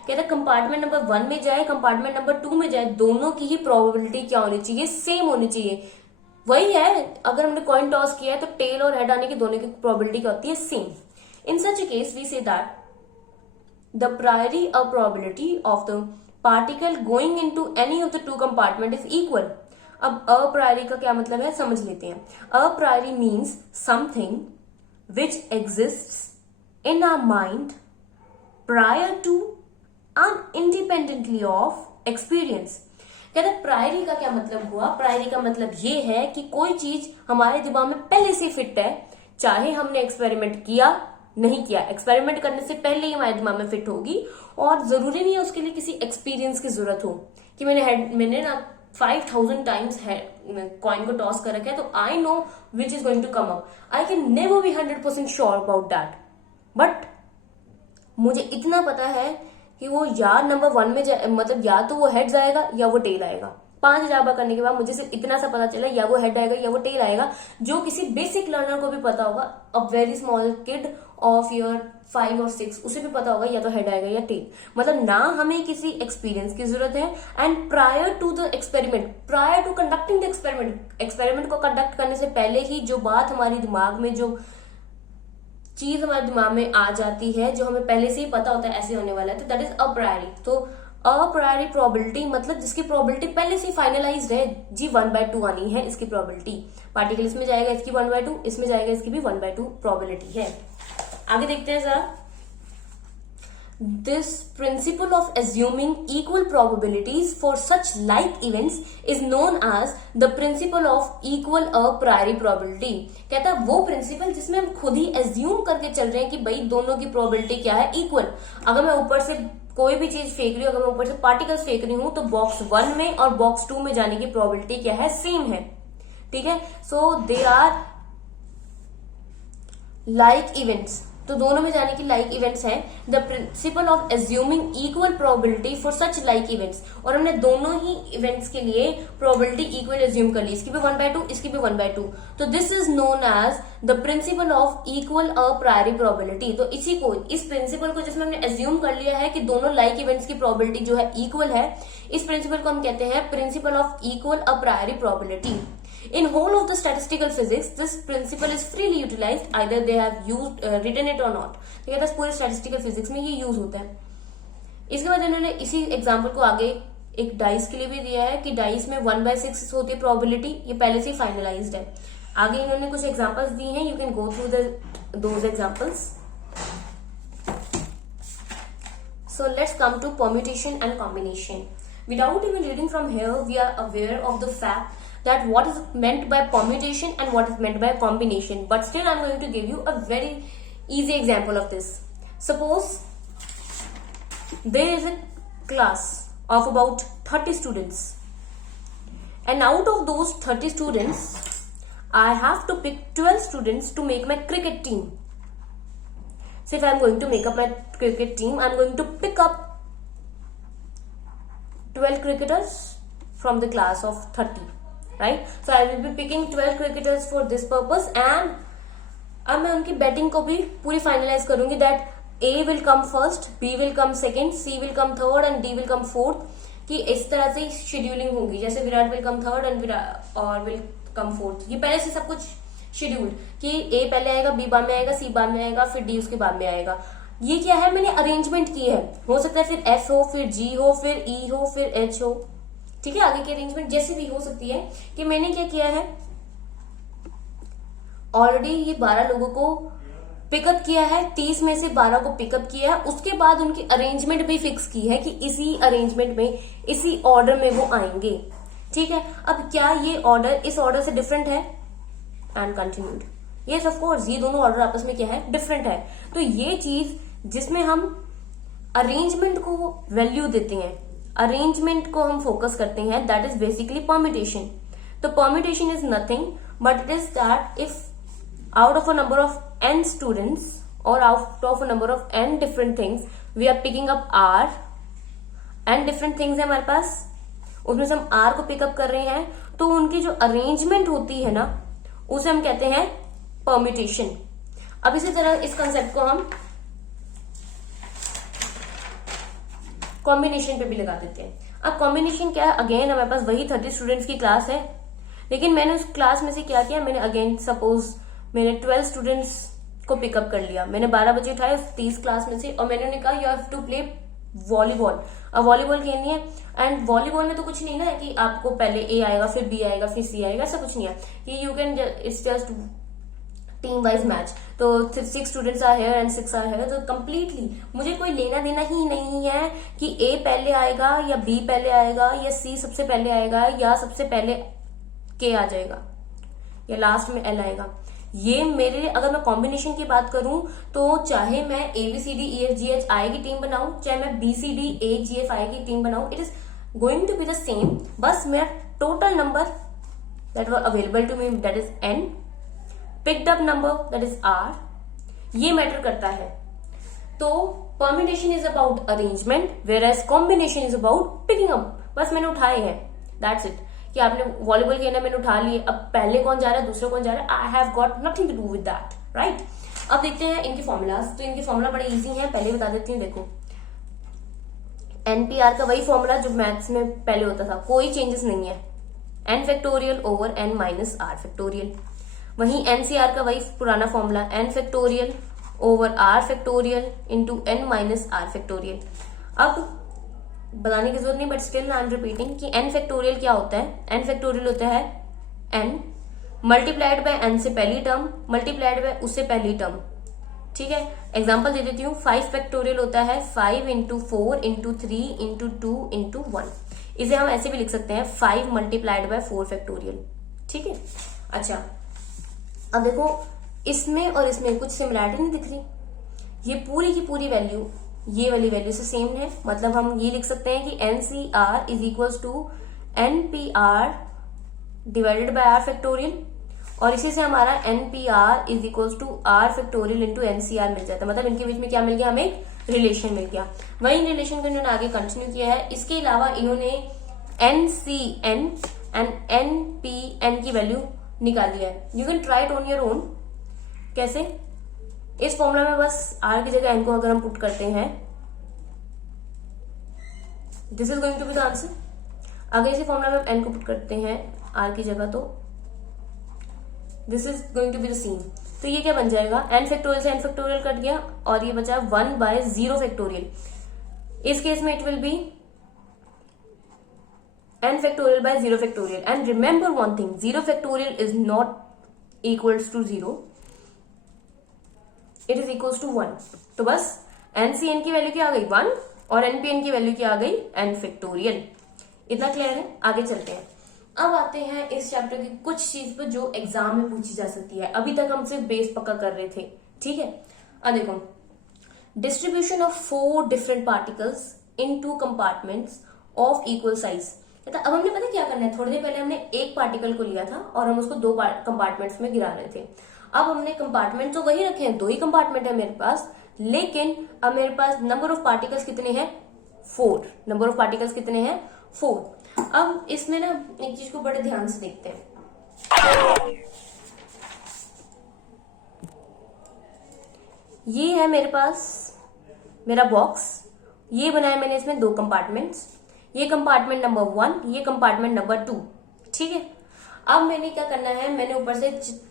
कहता है compartment number 1 में जाए compartment number 2 में जाए, दोनों की ही probability क्या होनी चाहिए, सेम होनी चाहिए. वही है, अगर हमने कॉइन टॉस किया है तो टेल और हेड आने की दोनों की प्रोबेबिलिटी क्या होती है, same. In such a case we say that the priori probability of the particle going into any of the two compartment is equal. अब अप्रायरी का क्या मतलब है समझ लेते हैं. A priori means something which exists in our mind prior to and independently of experience. कहते हैं प्रायरी का क्या मतलब हुआ. प्रायरी का मतलब ये है कि कोई चीज हमारे दिमाग में पहले से फिट है, चाहे हमने एक्सपेरिमेंट किया नहीं किया, एक्सपेरिमेंट करने से पहले ही हमारे दिमाग में फिट होगी. और जरूरी नहीं है उसके लिए किसी एक्सपीरियंस की जरूरत हो कि मैंने ना 5000 टाइम्स कॉइन को टॉस कर रखा है तो I know which is going to come up. I can never be 100% sure about that, but मुझे इतना पता है कि वो या नंबर 1 में मतलब या तो वो हेड आएगा या वो टेल आएगा. 5 जाबा करने के बाद मुझे सिर्फ इतना सा पता चला, या वो हेड आएगा या वो टेल आएगा, जो किसी बेसिक लर्नर को भी पता होगा. A very small kid of year 5 और 6 उसे भी पता होगा या तो हेड आएगा या टेल. मतलब ना हमें किसी एक्सपीरियंस की जरूरत है. And prior to the experiment, prior to conducting the experiment को कंडक्ट करने से पहले ही जो बात हमारे दिमाग में, जो चीज हमारे दिमाग में आ जाती है, जो हमें पहले से ही पता होता है ऐसे होने वाला है, तो दैट इज अप्रायरी. तो अप्रायरी प्रोबेबिलिटी मतलब जिसकी प्रोबेबिलिटी पहले से फाइनलाइज्ड है जी, 1/2 आनी है इसकी प्रोबेबिलिटी. पार्टिकल इसमें जाएगा इसकी 1/2, इसमें जाएगा इसकी भी 1/2 प्रोबेबिलिटी है. आगे देखते हैं जरा. This principle of assuming equal probabilities for such like events is known as the principle of equal a priori probability. कहता है वो प्रिंसिपल जिसमें हम खुद ही एज्यूम करके चल रहे हैं कि भाई दोनों की प्रोबेबिलिटी क्या है, इक्वल. अगर मैं ऊपर से कोई भी चीज फेंक रही हूँ, अगर मैं ऊपर से पार्टिकल्स फेंक रही हूं तो बॉक्स 1 में और बॉक्स 2 में जाने की प्रोबेबिलिटी क्या है, सेम है. ठीक है. सो दे आर लाइक इवेंट्स, तो दोनों में जाने की लाइक इवेंट्स हैं. The principle of assuming equal probability for such like events, और हमने दोनों ही इवेंट्स के लिए प्रोबेबिलिटी इक्वल एज्यूम कर ली, इसकी भी 1/2 इसकी भी 1/2. तो this is known as the principle of equal a priori probability. तो इसी को, इस प्रिंसिपल को जिसमें हमने एज्यूम कर लिया है कि दोनों लाइक इवेंट्स की प्रोबेबिलिटी जो है इक्वल है, इस प्रिंसिपल को हम कहते हैं principle of equal a priori probability. In whole of the statistical physics, this principle is freely utilized, either they have used written it or not. ठीक है, बस पूरे statistical physics में ये यूज होता है. इसके बाद इन्होंने इसी एग्जाम्पल को आगे एक डाइस के लिए भी दिया है कि डाइस में 1/6 होती है प्रोबेबिलिटी, ये पहले से फाइनलाइज्ड है. आगे इन्होंने कुछ एग्जाम्पल्स दिए हैं, you can go through those examples. So let's come to permutation and combination. Without even reading from here, we are aware of the fact that what is meant by permutation and what is meant by combination. But still I'm going to give you a very easy example of this. Suppose there is a class of about 30 students. And out of those 30 students, I have to pick 12 students to make my cricket team. So if I'm going to make up my cricket team, I'm going to pick up 12 cricketers from the class of 30. Right? So I will be picking 12 cricketers for this purpose, and अब मैं उनकी batting को भी पूरी finalise करूंगी. That A will come first, B will come second, C will come third and D will come fourth. कि इस तरह से शेड्यूलिंग होगी, जैसे Virat will come third and will come fourth. ये पहले से सब कुछ शेड्यूल्ड कि A पहले आएगा, B बाद में आएगा, C बाद में आएगा, फिर D उसके बाद में आएगा. ये क्या है, मैंने अरेंजमेंट की है. हो सकता है फिर F हो, फिर G हो, फिर E हो, फिर H हो. ठीक है, आगे की अरेंजमेंट जैसे भी हो सकती है. कि मैंने क्या किया है, ऑलरेडी ये 12 लोगों को पिकअप किया है, 30 में से 12 को पिकअप किया है. उसके बाद उनकी अरेंजमेंट भी फिक्स की है कि इसी अरेंजमेंट में, इसी ऑर्डर में वो आएंगे. ठीक है. अब क्या ये ऑर्डर इस ऑर्डर से डिफरेंट है? And continued. Yes of course, ये दोनों ऑर्डर आपस में क्या है, डिफरेंट है. तो ये चीज जिसमें हम अरेंजमेंट को वैल्यू देते हैं, अरेंजमेंट को हम फोकस करते हैं, दैट इज बेसिकली परम्यूटेशन. तो permutation is nothing but it is that if out of a number of n students or out of a number of n different things we are picking up r, n different things है हमारे पास, उसमें से हम are को pickup कर रहे हैं, तो उनकी जो अरेंजमेंट होती है ना, उसे हम कहते हैं परम्यूटेशन। अब इसी तरह इस कंसेप्ट को हम कॉम्बिनेशन पे भी लगा देते हैं। अब कॉम्बिनेशन क्या है, अगेन हमारे पास वही 30 स्टूडेंट्स की क्लास है, लेकिन मैंने उस क्लास में से क्या किया, मैंने अगेन सपोज मैंने 12 स्टूडेंट्स को पिकअप कर लिया, मैंने 12 बजे उठाए उस 30 क्लास में से, और मैंने उन्हें कहा you have to play volleyball. अब वॉलीबॉल खेलनी है, एंड वॉलीबॉल में तो कुछ नहीं ना है कि आपको पहले ए आएगा फिर बी आएगा फिर सी आएगा, ऐसा कुछ नहीं है कि you can, it's just team wise match. तो 6 students are here and 6 are here, तो कंप्लीटली मुझे कोई लेना देना ही नहीं है कि ए पहले आएगा या बी पहले आएगा या सी सबसे पहले आएगा या सबसे पहले के आ जाएगा या लास्ट में एल आएगा। ये मेरे, अगर मैं कॉम्बिनेशन की बात करूं तो चाहे मैं A B C D E F G H I की टीम बनाऊं, चाहे मैं B C D A G F I की टीम बनाऊं, it is going to be the same. बस मेरा total number that were available to me, that is n, picked up number that is r, ये matter करता है। तो permutation is about arrangement, whereas combination is about picking up. बस मैंने उठाए हैं, दैट्स इट, कि आपने वॉलीबॉल खेलना, मैंने उठा लिए, अब पहले कौन जा रहा है दूसरे कौन जा रहा है, I have got nothing to do with that, right. अब देखते हैं इनके फॉर्मूलाज। तो इनके फॉर्मूला बड़े इजी हैं, पहले बता देती हूँ। देखो एनपीआर का वही फॉर्मूला जो मैथ्स में पहले होता था, कोई चेंजेस नहीं है, n factorial over n minus r factorial. वहीं एनसीआर का वही पुराना formula, n factorial over r factorial into n minus r factorial. अब बताने की जरूरत नहीं, but still I am repeating कि एन फैक्टोरियल क्या होता है। एन फैक्टोरियल होता है एन मल्टीप्लाइड बाय एन से पहली टर्म मल्टीप्लाइड बाय उससे पहली टर्म, ठीक है। एग्जांपल दे देती हूँ, 5 फैक्टोरियल होता है 5 इंटू 4 इंटू 3 इंटू 2 इंटू 1। इसे हम ऐसे भी लिख सकते हैं 5 मल्टीप्लाइड बाय 4 फैक्टोरियल, ठीक है। अच्छा, अब देखो इसमें और इसमें कुछ सिमिलैरिटी नहीं दिख रही, ये पूरी की पूरी वैल्यू ये वाली वैल्यू से सेम है, मतलब हम ये लिख सकते हैं कि nCr is equals to nPr divided by r factorial, और इसी से हमारा nPr is equals to r factorial into nCr मिल जाता है। मतलब इनके बीच में क्या मिल गया, हमें एक रिलेशन मिल गया। वही रिलेशन को इन्होंने आगे कंटिन्यू किया है। इसके अलावा इन्होंने एनसीएन एंड एनपीएन की वैल्यू निकाली है। You can try it on your own. कैसे, इस फॉर्मूला में बस आर की जगह एन को अगर हम पुट करते हैं, this is going to be the answer. अगर इसी फॉर्मूला में एन को पुट करते हैं आर की जगह, तो this is going to be the same. तो ये क्या बन जाएगा, एन फैक्टोरियल से एन फैक्टोरियल कट गया और ये बचा 1 बाय 0 फैक्टोरियल। इस केस में it will be n factorial by 0 factorial. And remember one thing, 0 factorial is not equals to 0, it is equals to 1। तो बस एनसीएन की वैल्यू क्या आ गई 1 और एनपीएन की वैल्यू क्या आ गई एन फैक्टोरियल। इतना क्लियर है, आगे चलते हैं। अब आते हैं इस चैप्टर की कुछ चीज पर जो एग्जाम में पूछी जा सकती है। अभी तक हम सिर्फ बेस पक्का कर रहे थे, ठीक है। अब देखो, distribution of 4 different particles in 2 compartments of equal size. अब हमने पता क्या करना है, थोड़ी देर पहले हमने एक पार्टिकल को लिया था और हम उसको 2 कंपार्टमेंट्स में गिरा रहे थे। अब हमने कंपार्टमेंट तो वही रखे हैं, 2 ही कंपार्टमेंट है मेरे पास, लेकिन अब मेरे पास नंबर ऑफ पार्टिकल्स कितने हैं 4। नंबर ऑफ पार्टिकल्स कितने हैं 4। अब इसमें ना एक चीज को बड़े ध्यान से देखते हैं। ये है मेरे पास मेरा बॉक्स, ये बनाया मैंने इसमें 2 कंपार्टमेंट्स, ये कंपार्टमेंट नंबर 1, ये कंपार्टमेंट नंबर 2, ठीक है। अब मैंने क्या करना है, मैंने ऊपर से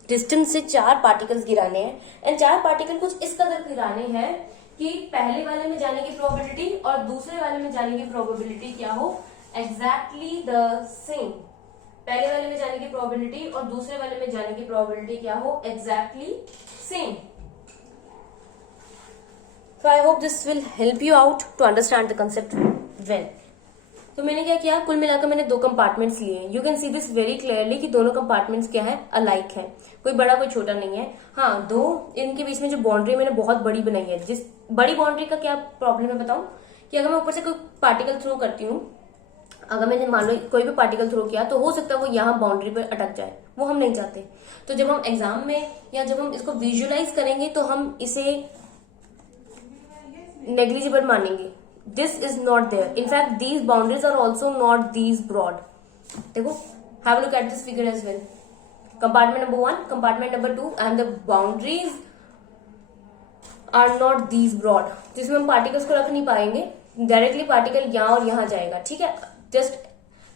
डिस्टेंस से 4 पार्टिकल्स गिराने हैं, एंड 4 पार्टिकल कुछ इस कदर गिराने हैं कि पहले वाले में जाने की प्रोबेबिलिटी और दूसरे वाले में जाने की प्रोबेबिलिटी क्या हो, एग्जैक्टली द सेम। पहले वाले में जाने की प्रोबेबिलिटी और दूसरे वाले में जाने की प्रोबेबिलिटी क्या हो, exactly same. So I hope this will help you out to understand the concept well. तो मैंने क्या किया, कुल मिलाकर मैंने 2 कंपार्टमेंट्स लिए हैं। You can see this very clearly कि दोनों कंपार्टमेंट्स क्या है, अलाइक है, कोई बड़ा कोई छोटा नहीं है। हाँ, 2 इनके बीच में जो बाउंड्री मैंने बहुत बड़ी बनाई है। जिस बड़ी बाउंड्री का क्या प्रॉब्लम है बताऊं, कि अगर मैं ऊपर से कोई पार्टिकल थ्रो करती हूँ, अगर मैंने मान लो कोई भी पार्टिकल थ्रो किया, तो हो सकता है वो यहाँ बाउंड्री पर अटक जाए, वो हम नहीं चाहते। तो जब हम एग्जाम में या जब हम इसको विजुअलाइज करेंगे तो हम इसे नेग्लिजिबल मानेंगे, this is not there. In fact, these boundaries are also not these broad. देखो, have a look at this figure as well. Compartment number 1, compartment number 2, and the boundaries are not these broad, जिसमें हम particles को रख नहीं पाएंगे. Directly particle यहाँ और यहाँ जाएगा. ठीक है, जस्ट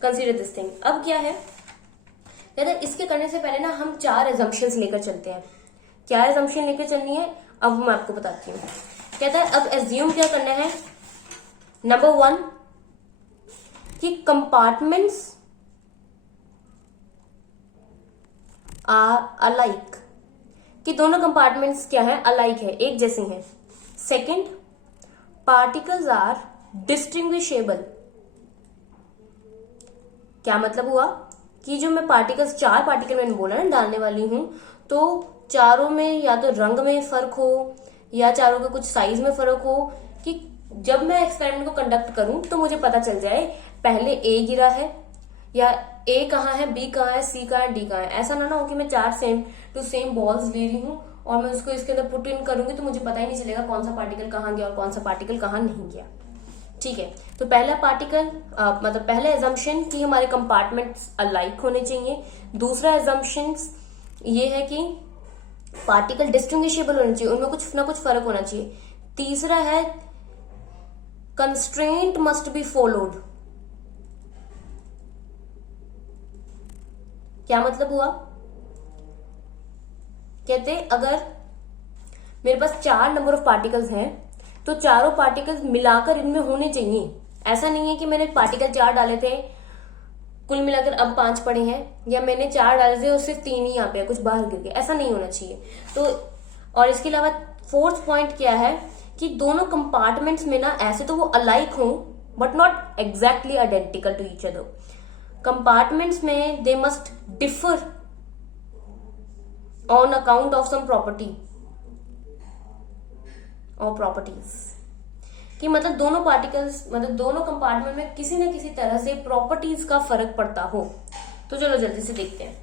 कंसीडर दिस थिंग. अब क्या है, कहते हैं इसके करने से पहले ना हम 4 एजम्पशंस लेकर चलते हैं. क्या एजम्पशन लेकर चलनी है अब मैं आपको बताती हूँ. कहता है अब एज्यूम क्या करना है. नंबर 1 कि कंपार्टमेंट्स आर अलाइक, कि दोनों कंपार्टमेंट्स क्या है, अलाइक है, एक जैसे हैं. Second, particles are distinguishable. क्या मतलब हुआ कि जो मैं पार्टिकल्स 4 पार्टिकल मैंने बोला ना डालने वाली हूं, तो चारों में या तो रंग में फर्क हो या चारों के कुछ साइज में फर्क हो, कि जब मैं एक्सपेरिमेंट को कंडक्ट करूं तो मुझे पता चल जाए पहले ए गिरा है या ए कहाँ है, बी कहाँ है, सी कहाँ है, डी कहाँ है. ऐसा ना हो कि मैं 4 सेम टू सेम बॉल्स ले रही हूँ और मैं उसको इसके अंदर पुट इन करूंगी तो मुझे पता ही नहीं चलेगा कौन सा पार्टिकल कहाँ गया और कौन सा पार्टिकल कहाँ नहीं गया. ठीक है, तो पहला पार्टिकल मतलब पहला एजम्पशन कि हमारे कंपार्टमेंट्स अलाइक होने चाहिए. दूसरा एजम्पशन ये है कि पार्टिकल डिस्टिंग्विशेबल होने चाहिए, उनमें कुछ ना कुछ फर्क होना चाहिए. तीसरा है कंस्ट्रेंट मस्ट बी फॉलोड. क्या मतलब हुआ, कहते अगर मेरे पास 4 नंबर ऑफ पार्टिकल्स हैं तो चारों पार्टिकल्स मिलाकर इनमें होने चाहिए. ऐसा नहीं है कि मैंने पार्टिकल 4 डाले थे, कुल मिलाकर अब 5 पड़े हैं, या मैंने 4 डाले थे और सिर्फ 3 ही यहाँ पे कुछ बाहर गिर गए. ऐसा नहीं होना चाहिए. तो और इसके अलावा फोर्थ पॉइंट क्या है कि दोनों कंपार्टमेंट्स में ना ऐसे तो वो अलाइक हों but not exactly identical to each other. Compartments में they must differ on account of some property और प्रॉपर्टीज, कि मतलब दोनों पार्टिकल्स मतलब दोनों कंपार्टमेंट में किसी न किसी तरह से प्रॉपर्टीज का फर्क पड़ता हो. तो चलो जल्दी से देखते हैं.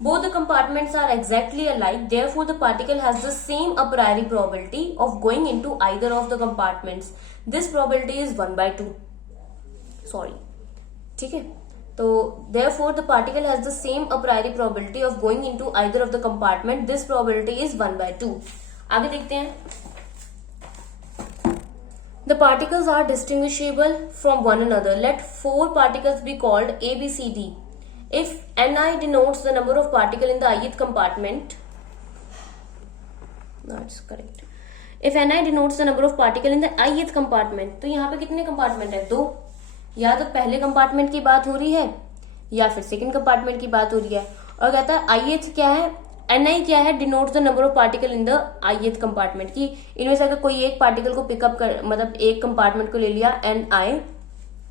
Both the compartments are exactly alike, therefore the particle has the same a priori probability of going into either of the compartments. This probability is 1/2. Sorry, ठीक है. तो therefore the particle has the same a priori probability of going into either of the compartment. This probability is 1/2. आगे देखते हैं. The particles are distinguishable from one another. Let 4 particles be called A, B, C, D. If Ni denotes the number of particles in the ith compartment, that's correct. If Ni denotes the number of particles in the ith compartment, तो यहाँ पे कितने compartment है? 2. या तो पहले compartment की बात हो रही है या फिर सेकंड कंपार्टमेंट की बात हो रही है. और कहता है ith क्या है, Ni क्या है, denotes the number of particle in the ith compartment, की इनमें से अगर कोई एक पार्टिकल को पिकअप कर मतलब एक कंपार्टमेंट को ले लिया Ni.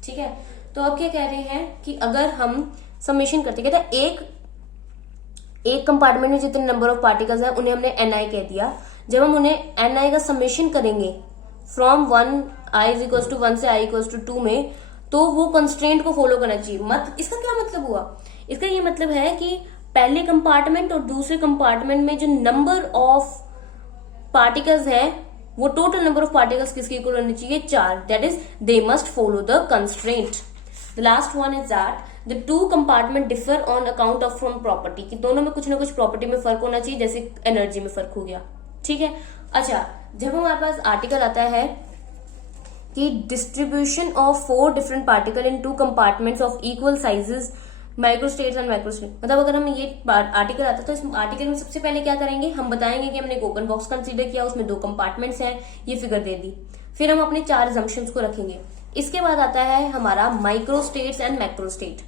ठीक है, तो अब क्या कह रहे हैं कि अगर हम समेशन करते, कहते हैं एक कंपार्टमेंट में जितने नंबर ऑफ पार्टिकल्स हैं उन्हें हमने Ni कह दिया. जब हम उन्हें Ni का समेशन करेंगे from 1 i is equal to 1 से i इक्वल टू 2 में, तो वो कंस्ट्रेंट को फॉलो करना चाहिए. इसका क्या मतलब हुआ, इसका ये मतलब है कि पहले कंपार्टमेंट और दूसरे कंपार्टमेंट में जो नंबर ऑफ पार्टिकल्स है वो टोटल नंबर ऑफ पार्टिकल्स किसके इक्वल होनी चाहिए, 4. That is they must follow the constraint. The last one is that the 2 compartment differ on account of from property, कि दोनों में कुछ ना कुछ प्रॉपर्टी में फर्क होना चाहिए, जैसे एनर्जी में फर्क हो गया. ठीक है. अच्छा, जब हमारे पास आर्टिकल आता है कि distribution of 4 different particle in 2 compartments of equal sizes microstates and macrostate, मतलब अगर हम ये आर्टिकल आता है तो इस आर्टिकल में सबसे पहले क्या करेंगे, हम बताएंगे कि हमने एक ओपन बॉक्स कंसीडर किया, उसमें 2 कंपार्टमेंट्स हैं, ये फिगर दे दी. फिर हम अपने 4 असम्पशंस को रखेंगे. इसके बाद आता है हमारा माइक्रोस्टेट्स एंड मैक्रोस्टेट.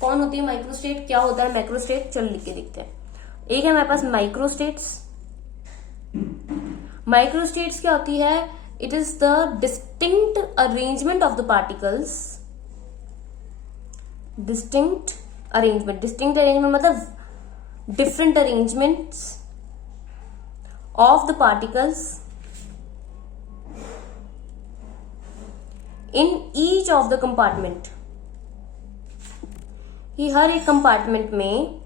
कौन होती है माइक्रोस्टेट, क्या होता है मैक्रोस्टेट, चलो लिख के देखते हैं. एक है हमारे पास माइक्रोस्टेट्स. माइक्रोस्टेट्स क्या होती है, it is the distinct arrangement of the particles. Distinct arrangement मतलब different arrangements of the particles in each of the compartment. कि हर एक कंपार्टमेंट में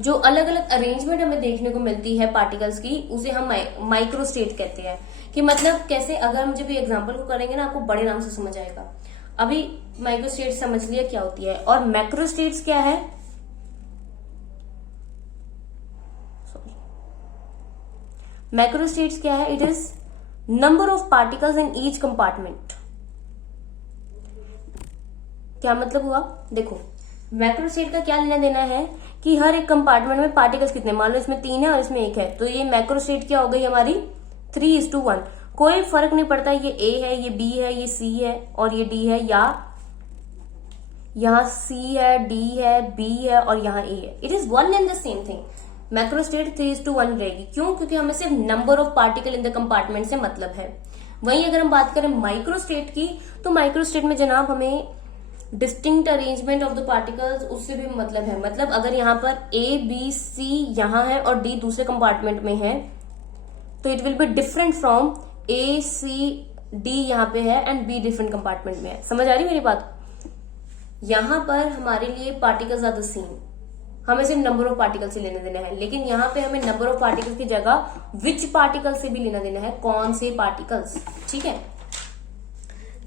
जो अलग अलग अरेंजमेंट हमें देखने को मिलती है पार्टिकल्स की, उसे हम माइक्रोस्टेट कहते हैं। कि मतलब कैसे, अगर हम जब भी एग्जांपल को करेंगे ना, आपको बड़े आराम से समझ आएगा। अभी माइक्रोस्टेट समझ लिया क्या होती है, और मैक्रोस्टेट्स क्या है। मैक्रोस्टेट्स क्या है, it is number of particles in each compartment. क्या मतलब हुआ, देखो मैक्रोस्टेट का क्या लेना देना है कि हर एक कंपार्टमेंट में पार्टिकल्स कितने, मान लो इसमें 3 है और इसमें 1 है, तो ये मैक्रोस्टेट क्या हो गई हमारी 3:1। कोई फर्क नहीं पड़ता ये A है, ये B है, ये C है और ये D है, या यहाँ C है, D है, B है और यहाँ A है। It is one and the same thing. Macrostate 3:1 रहेगी। क्यों? क्योंकि हमें सिर्फ number of particle in the compartment से मतलब है। वहीं अगर हम बात करें माइक्रोस्टेट की, तो माइक्रोस्टेट में जनाब हमें distinct arrangement of the particles उससे भी मतलब है। मतलब अगर यहाँ पर A, B, C यहाँ है और D दूसरे कंपार्टमेंट में है, तो it will be different from A, C, D यहाँ पे है एंड B डिफरेंट कंपार्टमेंट में है। समझ आ रही मेरी बात? यहाँ पर हमारे लिए पार्टिकल्स आर द सेम, हमें सिर्फ नंबर ऑफ पार्टिकल से लेना देना है। लेकिन यहाँ पे हमें नंबर ऑफ पार्टिकल्स की जगह विच पार्टिकल से भी लेना देना है, कौन से पार्टिकल्स। ठीक है,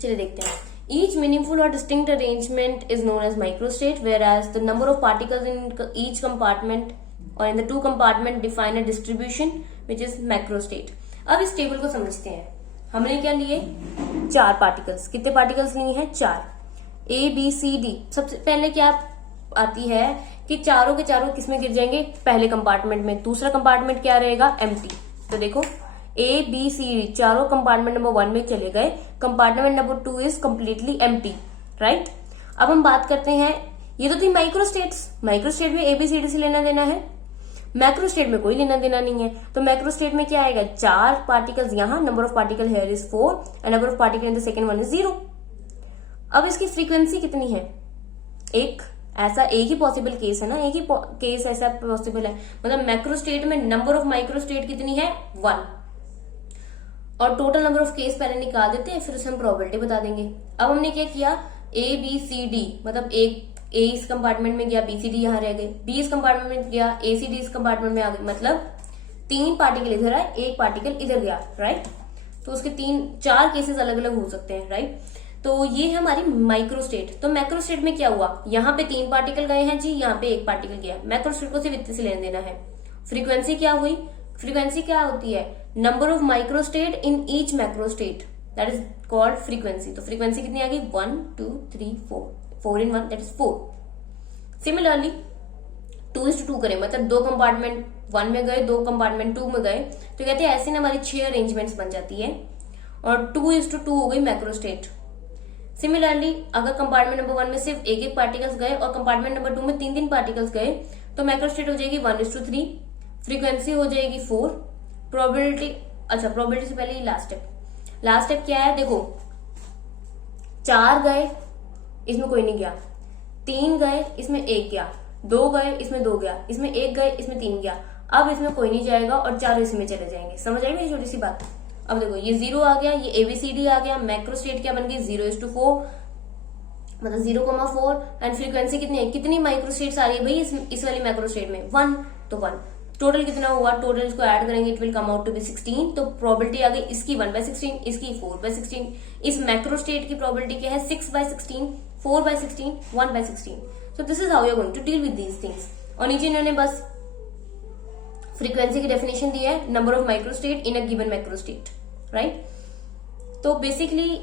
चलिए देखते हैं। Each meaningful or distinct arrangement is known as microstate, whereas the number of particles in each compartment or in the two compartment define a distribution which is macrostate. अब इस टेबल को समझते हैं। हमने क्या लिए, 4 पार्टिकल्स। कितने पार्टिकल्स लिए हैं? 4। A, B, C, D। सबसे पहले क्या आती है कि चारों के चारों किसमें गिर जाएंगे? पहले कंपार्टमेंट में। दूसरा कंपार्टमेंट क्या रहेगा? एम्प्टी। तो देखो A, B, C, D चारों कंपार्टमेंट नंबर 1 में चले गए। Compartment number 2 is completely empty, right. अब हम बात करते हैं, ये तो थी माइक्रोस्टेट्स। माइक्रोस्टेट में A, B, C, D से लेना देना है। मैक्रोस्टेट में कोई लेना देना नहीं है। तो मैक्रोस्टेट में क्या आएगा? 4 पार्टिकल्स यहाँ, number of particle here is 4 and number of particle in the second one is 0। अब इसकी फ्रीक्वेंसी कितनी है? एक ही पॉसिबल केस है ना, एक ही केस ऐसा पॉसिबल है। मतलब मैक्रोस्टेट में नंबर ऑफ माइक्रोस्टेट कितनी है? 1। और टोटल नंबर ऑफ केस पहले निकाल देते हैं, फिर उसे हम प्रोबेबिलिटी बता देंगे। अब हमने क्या किया, A, B, C, D, मतलब A इस कंपार्टमेंट में गया, B, C, D यहाँ रह गए, B इस कंपार्टमेंट में गया, A, C, D इस कंपार्टमेंट में आ गए। मतलब 3 पार्टिकल इधर आए, 1 पार्टिकल इधर गया, राइट। तो उसके 4 केसेस अलग अलग हो सकते हैं, राइट। तो ये है हमारी माइक्रोस्टेट। तो मैक्रोस्टेट में क्या हुआ, यहाँ पे 3 पार्टिकल गए हैं जी, यहाँ पे 1 पार्टिकल गया। मैक्रोस्टेट को सिर्फ इतने से लेना देना है। फ्रीक्वेंसी क्या हुई? फ्रीक्वेंसी क्या होती है? Number of microstate in each macrostate, that is called frequency. तो फ्रीक्वेंसी कितनी आ गई? 1, 2, 3, 4। 4 in 1 दैट इज 4। सिमिलरली 2:2 करें, मतलब 2 कंपार्टमेंट 1 में गए, 2 कंपार्टमेंट 2 में गए, तो कहते हैं ऐसे ना हमारी 6 अरेंजमेंट्स बन जाती है और 2:2 हो गई मैक्रोस्टेट। सिमिलरली अगर कंपार्टमेंट नंबर 1 में सिर्फ 1 पार्टिकल्स गए और कंपार्टमेंट नंबर 2 में 3 पार्टिकल्स गए, तो मैक्रोस्टेट हो जाएगी 1:3, फ्रीक्वेंसी हो जाएगी 4, प्रोबेबिलिटी। अच्छा, प्रोबेबिलिटी से पहले लास्ट स्टेप क्या है? देखो 4 गए, इसमें कोई नहीं गया, 3 गए, इसमें 1 गया, 2 गए, इसमें 2 गया, इसमें 1 गए, इसमें 3 गया। अब इसमें कोई नहीं जाएगा और 4 इसमें चले जाएंगे। समझ आई मेरी छोटी सी बात? अब देखो ये 0 आ गया, ये ABCD आ गया। मैक्रोस्टेट क्या बन गई? 0:4, मतलब 0,4। एंड फ्रीक्वेंसी कितनी है? कितनी माइक्रोस्टेट्स आ रही है भाई इस वाली मैक्रोस्टेट में? 1। तो 1 टोटल कितना हुआ? टोटल इसको ऐड करेंगे, it will come out to be 16। तो प्रोबेबिलिटी आ गई इसकी 1/16, इसकी 4/16। इस मैक्रोस्टेट की प्रोबेबिलिटी क्या है? 6/16, 4/16, 1/16। So this is how you are going to deal with these things. और नीचे इन्होंने बस फ्रीक्वेंसी की डेफिनेशन दी है, number of microstate in a given macrostate, right. तो बेसिकली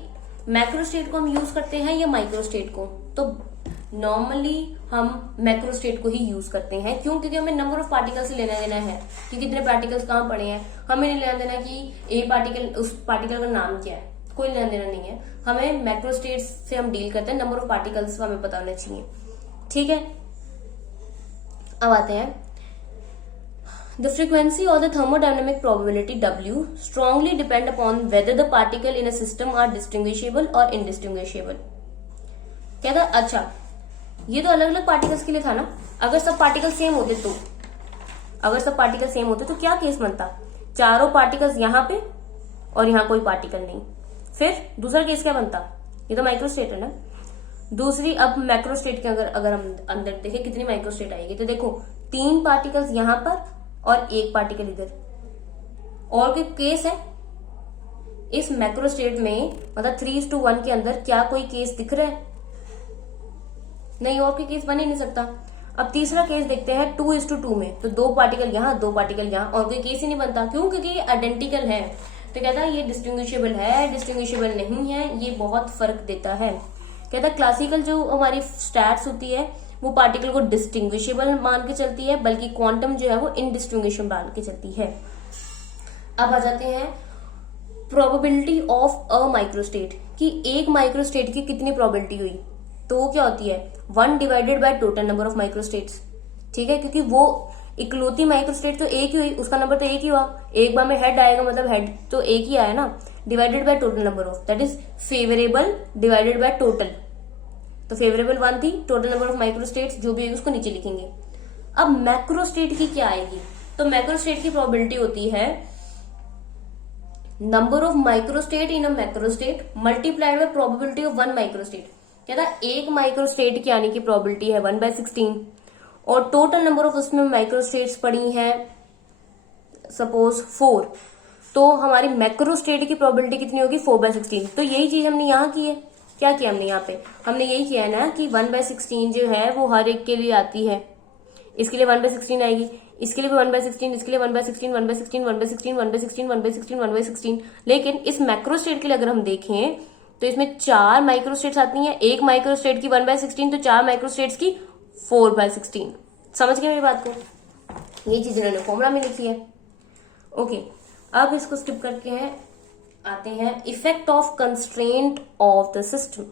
मैक्रोस्टेट को हम यूज करते हैं या माइक्रोस्टेट को? तो नॉर्मली हम मैक्रोस्टेट को ही यूज करते हैं। क्यों? क्योंकि हमें नंबर ऑफ पार्टिकल से लेना देना है कि कितने पार्टिकल्स कहाँ पड़े हैं। हमें नहीं लेना देना कि ए पार्टिकल, उस पार्टिकल का नाम क्या है, कोई लेना देना नहीं है। हमें मैक्रोस्टेट से हम डील करते हैं, नंबर ऑफ पार्टिकल्स हमें पता होना चाहिए, ठीक है। अब आते हैं, The frequency or the thermodynamic probability W strongly depend upon whether the particle in a system are distinguishable or indistinguishable. क्या था? अच्छा, ये तो अलग अलग पार्टिकल्स के लिए था ना। अगर सब पार्टिकल सेम होते तो क्या केस बनता? चारों पार्टिकल्स यहाँ पे और यहाँ कोई पार्टिकल नहीं। फिर दूसरा केस क्या बनता? ये तो माइक्रोस्टेट है ना। दूसरी, अब मैक्रोस्टेट के अगर हम अंदर देखें कितनी माइक्रोस्टेट आएगी, तो देखो 3 पार्टिकल्स यहां पर और 1 पार्टिकल इधर। और कोई केस है इस मैक्रो स्टेट में, मतलब 3:1 के अंदर क्या कोई केस दिख रहा है? नहीं, और कोई केस बन ही नहीं सकता। अब तीसरा केस देखते हैं 2:2 में, तो 2 पार्टिकल यहाँ 2 पार्टिकल यहाँ, और कोई केस ही नहीं बनता। क्यों? क्योंकि ये आइडेंटिकल है। तो कहता है ये डिस्टिंग्विशेबल है, डिस्टिंग्विशेबल नहीं है, ये बहुत फर्क देता है। कहता है क्लासिकल जो हमारी स्टैट्स होती है वो पार्टिकल को डिस्टिंग्विशेबल मान के चलती है, बल्कि क्वांटम जो है वो इनडिस्टिंग्विशेबल मान के चलती है। अब आ जाते हैं प्रोबेबिलिटी ऑफ अ माइक्रोस्टेट, कि एक माइक्रोस्टेट की कितनी प्रोबेबिलिटी हुई। तो वो क्या होती है 1 divided by total number of microstates. ठीक है, क्योंकि वो इकलौती माइक्रोस्टेट तो एक ही हुई, उसका नंबर तो एक ही हुआ। एक बार में हेड आएगा, मतलब हेड तो एक ही आया ना, divided by total number of, that is favourable divided by total. तो फेवरेबल 1 थी, टोटल नंबर ऑफ माइक्रोस्टेट्स जो भी है उसको नीचे लिखेंगे। अब मैक्रोस्टेट की क्या आएगी? तो मैक्रोस्टेट की प्रोबेबिलिटी होती है number of microstate in a macrostate multiplied by probability of 1 microstate. कहता है एक माइक्रोस्टेट की आने की प्रोबेबिलिटी है 1/16, और टोटल नंबर ऑफ उसमें माइक्रोस्टेट्स पड़ी हैं सपोज 4, तो हमारी मैक्रोस्टेट की प्रोबेबिलिटी कितनी होगी 4/16। तो यही चीज हमने यहाँ की है। क्या किया हमने यहाँ पे? हमने यही किया है ना कि 1/16 जो है वो हर एक के लिए आती है। इसके लिए 1/16 आएगी, इसके लिए भी 1/16, इसके लिए 1/16, 1/16, 1/16, 1/16, 1/16, 1/16। लेकिन इस मैक्रोस्टेट के लिए अगर हम देखें तो इसमें 4 माइक्रोस्टेट्स आती हैं। एक माइक्रोस्टेट की 1/16, तो 4 माइक्रोस्टेट्स की 4/16। समझ गए मेरी बात को? ये चीज इन्होंने फॉर्मूला में लिखी है। ओके, अब इसको स्किप करके आते हैं effect of constraint of the system,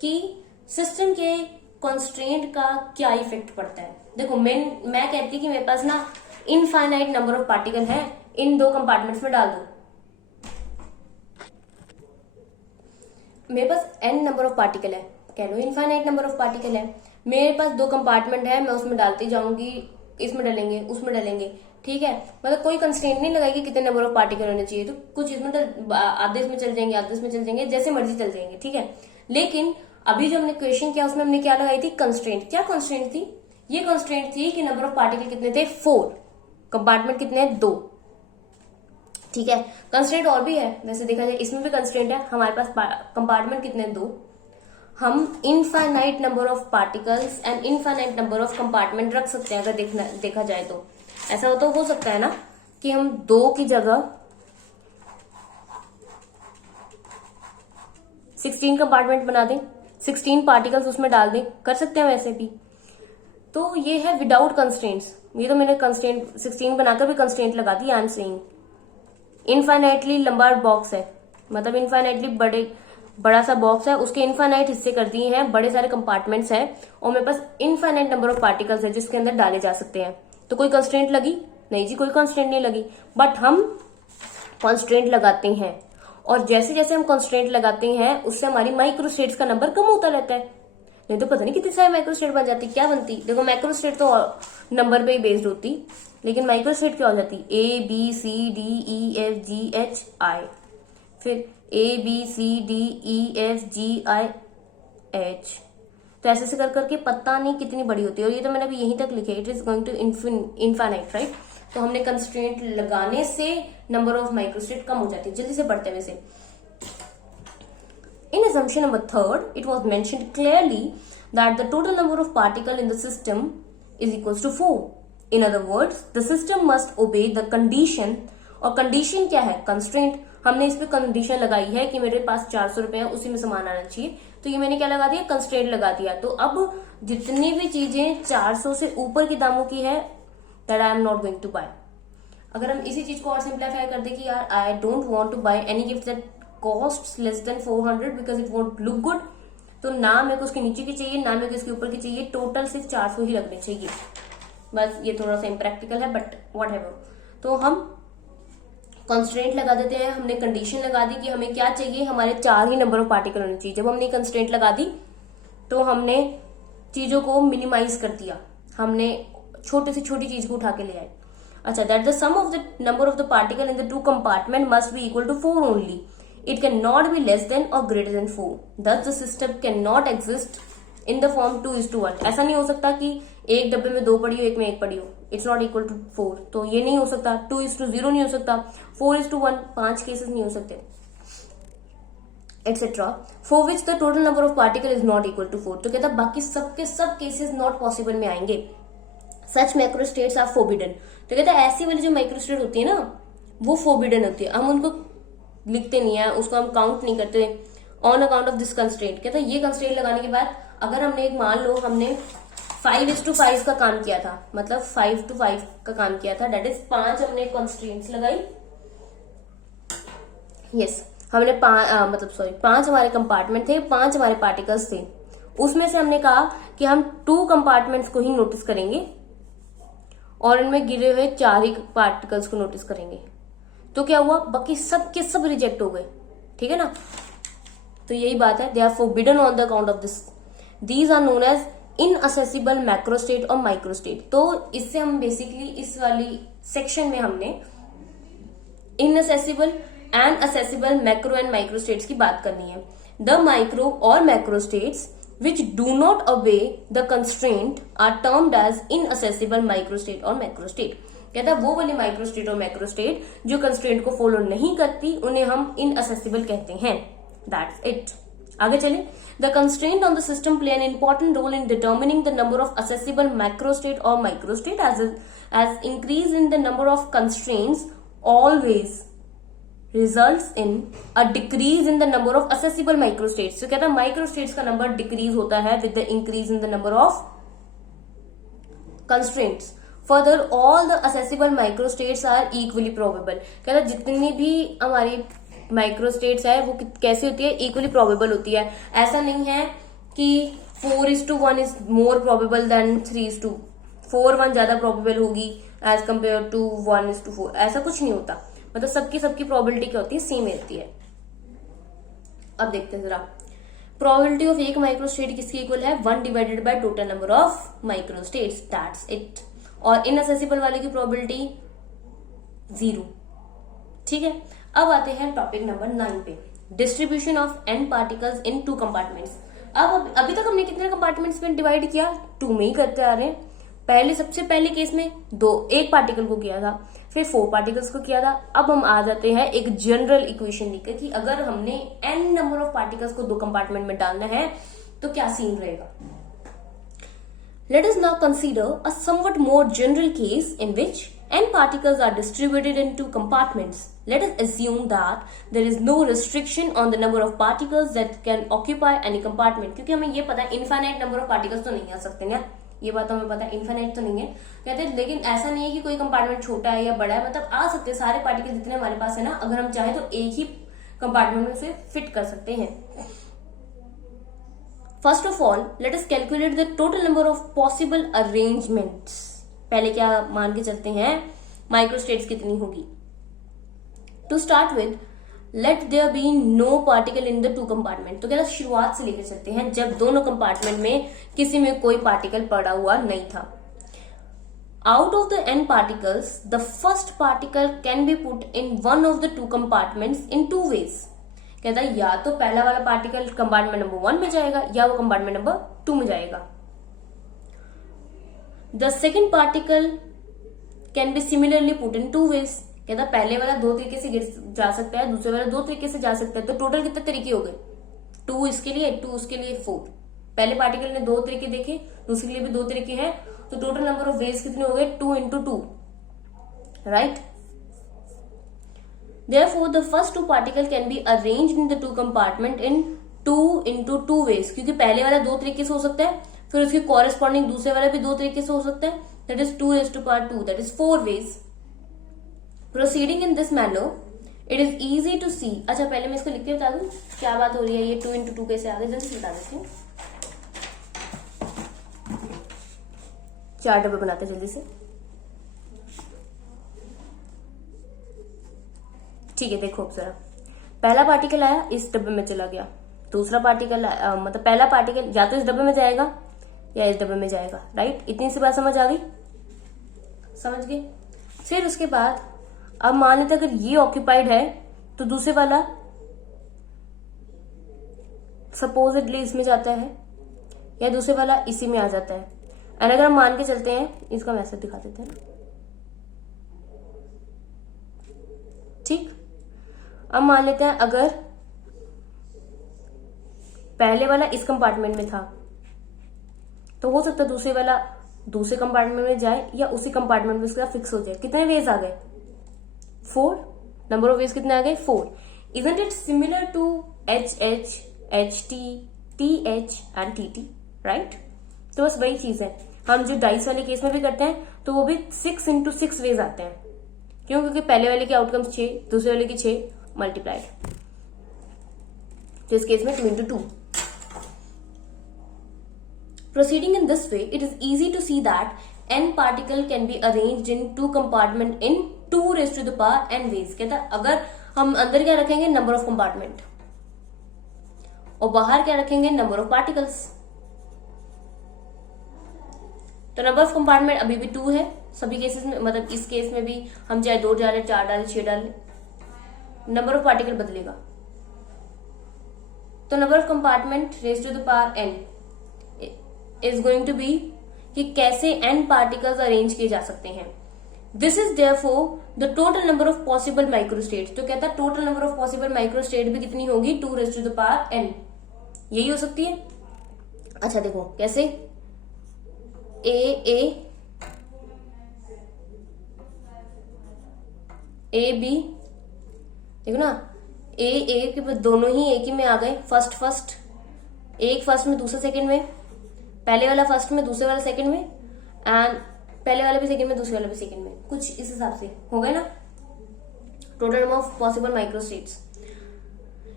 कि सिस्टम के कंस्ट्रेंट का क्या इफेक्ट पड़ता है। देखो मैं कहती कि मेरे पास ना इनफाइनाइट नंबर ऑफ पार्टिकल है, इन 2 कंपार्टमेंट्स में डाल दो। मेरे पास n नंबर ऑफ पार्टिकल है, कह लो इनफाइनाइट नंबर ऑफ पार्टिकल है। मेरे पास 2 कंपार्टमेंट है, मैं उसमें डालती जाऊंगी, इसमें डालेंगे उसमें डालेंगे। ठीक है, मतलब कोई कंस्ट्रेंट नहीं लगाएगी कितने नंबर ऑफ पार्टिकल होने चाहिए। तो कुछ इसमें आधे इसमें चल जाएंगे, आधे इसमें चल जाएंगे, जैसे मर्जी चल जाएंगे। ठीक है, लेकिन अभी जो हमने क्वेश्चन किया उसमें हमने क्या लगाई थी? कंस्ट्रेंट। क्या कंस्ट्रेंट थी? ये कंस्ट्रेंट थी कि नंबर ऑफ पार्टिकल कितने थे 4, कंपार्टमेंट कितने हैं 2। ठीक है, कंस्ट्रेंट और भी है, वैसे देखा जाए इसमें भी कंस्ट्रेंट है। हमारे पास कंपार्टमेंट कितने हैं 2। हम infinite number of particles and infinite number of compartment रख सकते हैं। अगर देखा जाए तो ऐसा हो सकता है ना कि हम 2 की जगह 16 कंपार्टमेंट बना दें, 16 पार्टिकल्स उसमें डाल दें, कर सकते हैं वैसे भी। तो ये है विदाउट कंस्ट्रेंट्स। ये तो मैंने कंस्ट्रेंट 16 बनाकर भी कंस्ट्रेंट लगा दी। आई एम सेइंग इनफाइनाइटली लंबा बॉक्स है, मतलब इनफाइनाइटली बड़ा सा बॉक्स है, उसके इनफाइनाइट हिस्से कर दिए हैं, बड़े सारे कंपार्टमेंट्स हैं, और मेरे पास इनफाइनाइट नंबर ऑफ पार्टिकल्स है जिसके अंदर डाले जा सकते हैं। तो कोई कंस्ट्रेंट लगी? नहीं जी, कोई कंस्ट्रेंट नहीं लगी। बट हम कंस्ट्रेंट लगाते हैं, और जैसे जैसे हम कंस्ट्रेंट लगाते हैं उससे हमारी माइक्रोस्टेट्स का नंबर कम होता रहता है। नहीं तो पता नहीं कितनी सारी माइक्रोस्टेट बन जाती, क्या बनती। देखो मैक्रोस्टेट तो नंबर पे ही बेस्ड होती, लेकिन माइक्रोस्टेट क्या हो जाती? ABCDEFGHI, फिर ABCDEFGIH। तो ऐसे से कर करके पता नहीं कितनी बड़ी होती है। और ये तो मैंने अभी यहीं तक लिखे, it is going to infinite, right. तो हमने कंस्ट्रेंट लगाने से नंबर ऑफ माइक्रोस्टेट कम हो जाती है, जल्दी से बढ़ते हैं वैसे। In assumption number 3, it was mentioned clearly that the total number of particles in the system is equals to 4. In other words, the system must obey the condition, और condition क्या है? Constraint। हमने इस पे कंडीशन लगाई है कि मेरे पास 400 रुपए है, उसी में सामान आना चाहिए। तो ये मैंने क्या लगा दिया? कंस्ट्रेंट लगा दिया। तो अब जितनी भी चीजें 400 से ऊपर के दामों की है, that I am not going to buy। अगर हम इसी चीज को और सिंप्लीफाई कर दे कि यार I don't want to buy any gift that costs less than 400 because it won't look good, तो ना मेरे को उसके नीचे की चाहिए, ना मेरे को इसके ऊपर की चाहिए, टोटल सिर्फ 400 ही लगने चाहिए। बस ये थोड़ा सा इम्प्रैक्टिकल है, बट व्हाट एवर। तो हम कंस्ट्रेंट लगा देते हैं। हमने कंडीशन लगा दी कि हमें क्या चाहिए, हमारे 4 ही नंबर ऑफ पार्टिकल होने चाहिए। जब हमने कंस्ट्रेंट लगा दी तो हमने चीजों को मिनिमाइज कर दिया, हमने छोटे से छोटी चीज को उठा के ले आए। अच्छा, that the sum of the number of the particle in the 2 compartment must be equal to 4 only. It cannot be less than or greater than 4. Thus the system cannot exist in the form 2:1. ऐसा नहीं हो सकता कि एक डब्बे में 2 पड़ी हो, एक में 1 पड़ी हो, इट्स नॉट इक्वल टू 4, तो ये नहीं हो सकता। 2:0 नहीं हो सकता, 4:1, 5 केसेस नहीं हो सकते, etcetera, for which the total number of particle is not equal to 4। तो कहता बाकी सबके सब केसेस नॉट पॉसिबल में आएंगे। सच माइक्रोस्टेट्स आर फोरबिडन। तो कहता है ऐसी वाली जो माइक्रोस्टेट होती है ना, वो फोरबिडन होती है, हम उनको लिखते नहीं है, उसको हम काउंट नहीं करते on account of this constraint. कहता है ये कंस्ट्रेंट लगाने के बाद अगर हमने एक मान लो हमने 5:5 का काम किया था, मतलब 5:5 का काम किया था, दैट इज 5 हमने कंस्ट्रेंट्स लगाई, यस हमने 5 हमारे कंपार्टमेंट थे, 5 हमारे पार्टिकल्स थे, उसमें से हमने कहा कि हम 2 कंपार्टमेंट्स को ही नोटिस करेंगे और इनमें गिरे हुए 4 ही पार्टिकल्स को नोटिस करेंगे। तो क्या हुआ, बाकी सब के सब रिजेक्ट हो गए, ठीक है ना। तो यही बात है, they are forbidden on the account of this, these are known as inaccessible macrostate और माइक्रोस्टेट। तो इससे हम बेसिकली इस वाली सेक्शन में हमने inaccessible and accessible macro and microstates की बात करनी है। द माइक्रो और मैक्रोस्टेट्स which do not obey the constraint are termed as inaccessible microstate और macrostate। कहता है वो वाली माइक्रोस्टेट और मैक्रोस्टेट जो कंस्ट्रेंट को फॉलो नहीं करती उन्हें हम इनअसेसिबल कहते हैं। That's it. आगे चले। The constraint on the system play an important role in determining the number of accessible macrostate और microstate as increase in the number of constraints always results in a decrease in the number of accessible microstates। तो कहता है microstates का number decrease होता है with the increase in the number of constraints। Further, all the accessible microstates are equally probable। कहता है जितनी भी हमारी माइक्रोस्टेट्स है वो कैसी होती है, इक्वली प्रोबेबल होती है। ऐसा नहीं है कि 4:1 इज मोर प्रोबेबल देन 3:4, 1 ज्यादा प्रोबेबल होगी एज कम्पेयर टू 1:4, ऐसा कुछ नहीं होता। मतलब सबकी प्रोबेबिलिटी क्या होती है, सेम रहती है। अब देखते हैं जरा, प्रोबेबिलिटी ऑफ एक माइक्रोस्टेट किसकी इक्वल है, 1 divided by total number of microstates, that's it. और इनअसेसिबल वाले की प्रोबेबिलिटी 0। ठीक है, अब आते हैं टॉपिक नंबर 9 पे, distribution of n particles in 2 compartments. अब अभी तक हमने कितने कंपार्टमेंट्स में डिवाइड किया, 2 में ही करते आ रहे हैं। सबसे पहले केस में 1 पार्टिकल को किया था, फिर 4 पार्टिकल्स को किया था। अब हम आ जाते हैं एक जनरल इक्वेशन लेकर कि अगर हमने n नंबर ऑफ पार्टिकल्स को 2 कंपार्टमेंट में डालना है तो क्या सीन रहेगा। Let us now consider a somewhat more general case in which n particles are distributed in 2 compartments. Let us assume that there is no restriction on the number of particles that can occupy any compartment। क्योंकि हमें ये पता है infinite number of particles तो नहीं आ सकते ना, ये बात हमें पता है, इनफाइनाइट तो नहीं है कहते हैं। लेकिन ऐसा नहीं है कि कोई कंपार्टमेंट छोटा है या बड़ा है, मतलब आ सकते हैं सारे पार्टिकल जितने हमारे पास है ना, अगर हम चाहें तो एक ही कंपार्टमेंट में से फिट कर सकते हैं। First of all let us calculate the total number of possible arrangements. पहले क्या मान के चलते हैं, माइक्रोस्टेट्स कितनी होगी। To start with let there be no particle in the 2 compartment. तो क्या शुरुआत से लेकर चलते हैं जब दोनों कंपार्टमेंट में किसी में कोई पार्टिकल पड़ा हुआ नहीं था। Out of the n particles the first particle can be put in one of the 2 compartments in 2 ways। कहता है या तो पहला वाला पार्टिकल कंपार्टमेंट नंबर 1 में जाएगा या वो कंपार्टमेंट नंबर 2 में जाएगा। The second particle can be similarly put in 2 ways। कहता पहले वाला 2 तरीके से जा सकता है, दूसरे वाला 2 तरीके से जा सकता है। तो टोटल कितने तरीके हो गए, 2 इसके लिए, 2 उसके लिए, 4। पहले पार्टिकल ने 2 तरीके देखे, दूसरे के लिए भी 2 तरीके हैं, तो टोटल नंबर ऑफ वेज कितने हो गए, 2 into 2, right. Therefore the first 2 particle can be arranged in the 2 compartment in 2 into 2 ways। क्योंकि पहले वाला 2 तरीके से हो सकता है, फिर उसके कॉरेस्पॉन्डिंग दूसरे वाला भी 2 तरीके से हो सकता है, that is 2:2, that is 4 ways। Proceeding in this manner it is easy to see. अच्छा पहले मैं इसको लिख के बता दूं क्या बात हो रही है, ये 2 into 2 कैसे आ गए, जल्दी से बता देती हूँ। 4 डब्बे बनाते जल्दी से, ठीक है। देखो जरा, पहला पार्टिकल आया इस डब्बे में चला गया, दूसरा पार्टिकल मतलब पहला पार्टिकल या तो इस डब्बे में जाएगा या इस डब्बे में जाएगा, राइट। इतनी सी बात समझ आ गई, समझ गए। फिर उसके बाद अब मान लेते अगर ये ऑक्यूपाइड है तो दूसरे वाला सपोजिटली इसमें जाता है या दूसरे वाला इसी में आ जाता है। एंड अगर हम मान के चलते हैं, इसका मैसेज दिखा देते हैं ना, ठीक। अब मान लेते हैं अगर पहले वाला इस कंपार्टमेंट में था तो हो सकता है दूसरे वाला दूसरे कंपार्टमेंट में जाए या उसी कंपार्टमेंट में उसका फिक्स हो जाए। कितने वेज आ गए? 4। नंबर ऑफ वेज कितने आ गए? 4। Isn't it similar to HH, HT, TH and TT, right? तो बस वही चीज है, हम जो डाइस वाले केस में भी करते हैं तो वो भी 6 into 6 वेज आते हैं। क्यों? क्योंकि पहले वाले के आउटकम्स 6, दूसरे वाले की 6 मल्टीप्लाइड, तो इस केस में 2 into 2। Proceeding in this way, it is easy to see that n particle can be arranged in 2 compartment in 2 raised to the power n ways। कहता है अगर हम अंदर क्या रखेंगे? नंबर ऑफ कंपार्टमेंट, और बाहर क्या रखेंगे? Number of particles. तो नंबर ऑफ कंपार्टमेंट अभी भी 2 है सभी केसेस में, मतलब इस केस में भी हम चाहे 2 डालें, 4 डालें, 6 डालें, नंबर ऑफ पार्टिकल बदलेगा। तो number of compartment raised to the power n is going to be कि कैसे n पार्टिकल्स अरेंज किए जा सकते हैं। This is therefore the total number of possible microstates. तो कहता है total number of possible microstate भी कितनी होगी? 2 raised to the power n। यही हो सकती है। अच्छा देखो कैसे, ए बी, देखो ना, ए के दोनों ही एक ही में आ गए। फर्स्ट एक फर्स्ट में, दूसरा सेकंड में, पहले वाला फर्स्ट में, दूसरे वाला सेकंड में, एंड पहले वाला भी सेकंड में, दूसरे वाला भी सेकंड में, कुछ इस हिसाब से हो गए ना total number of possible microstates.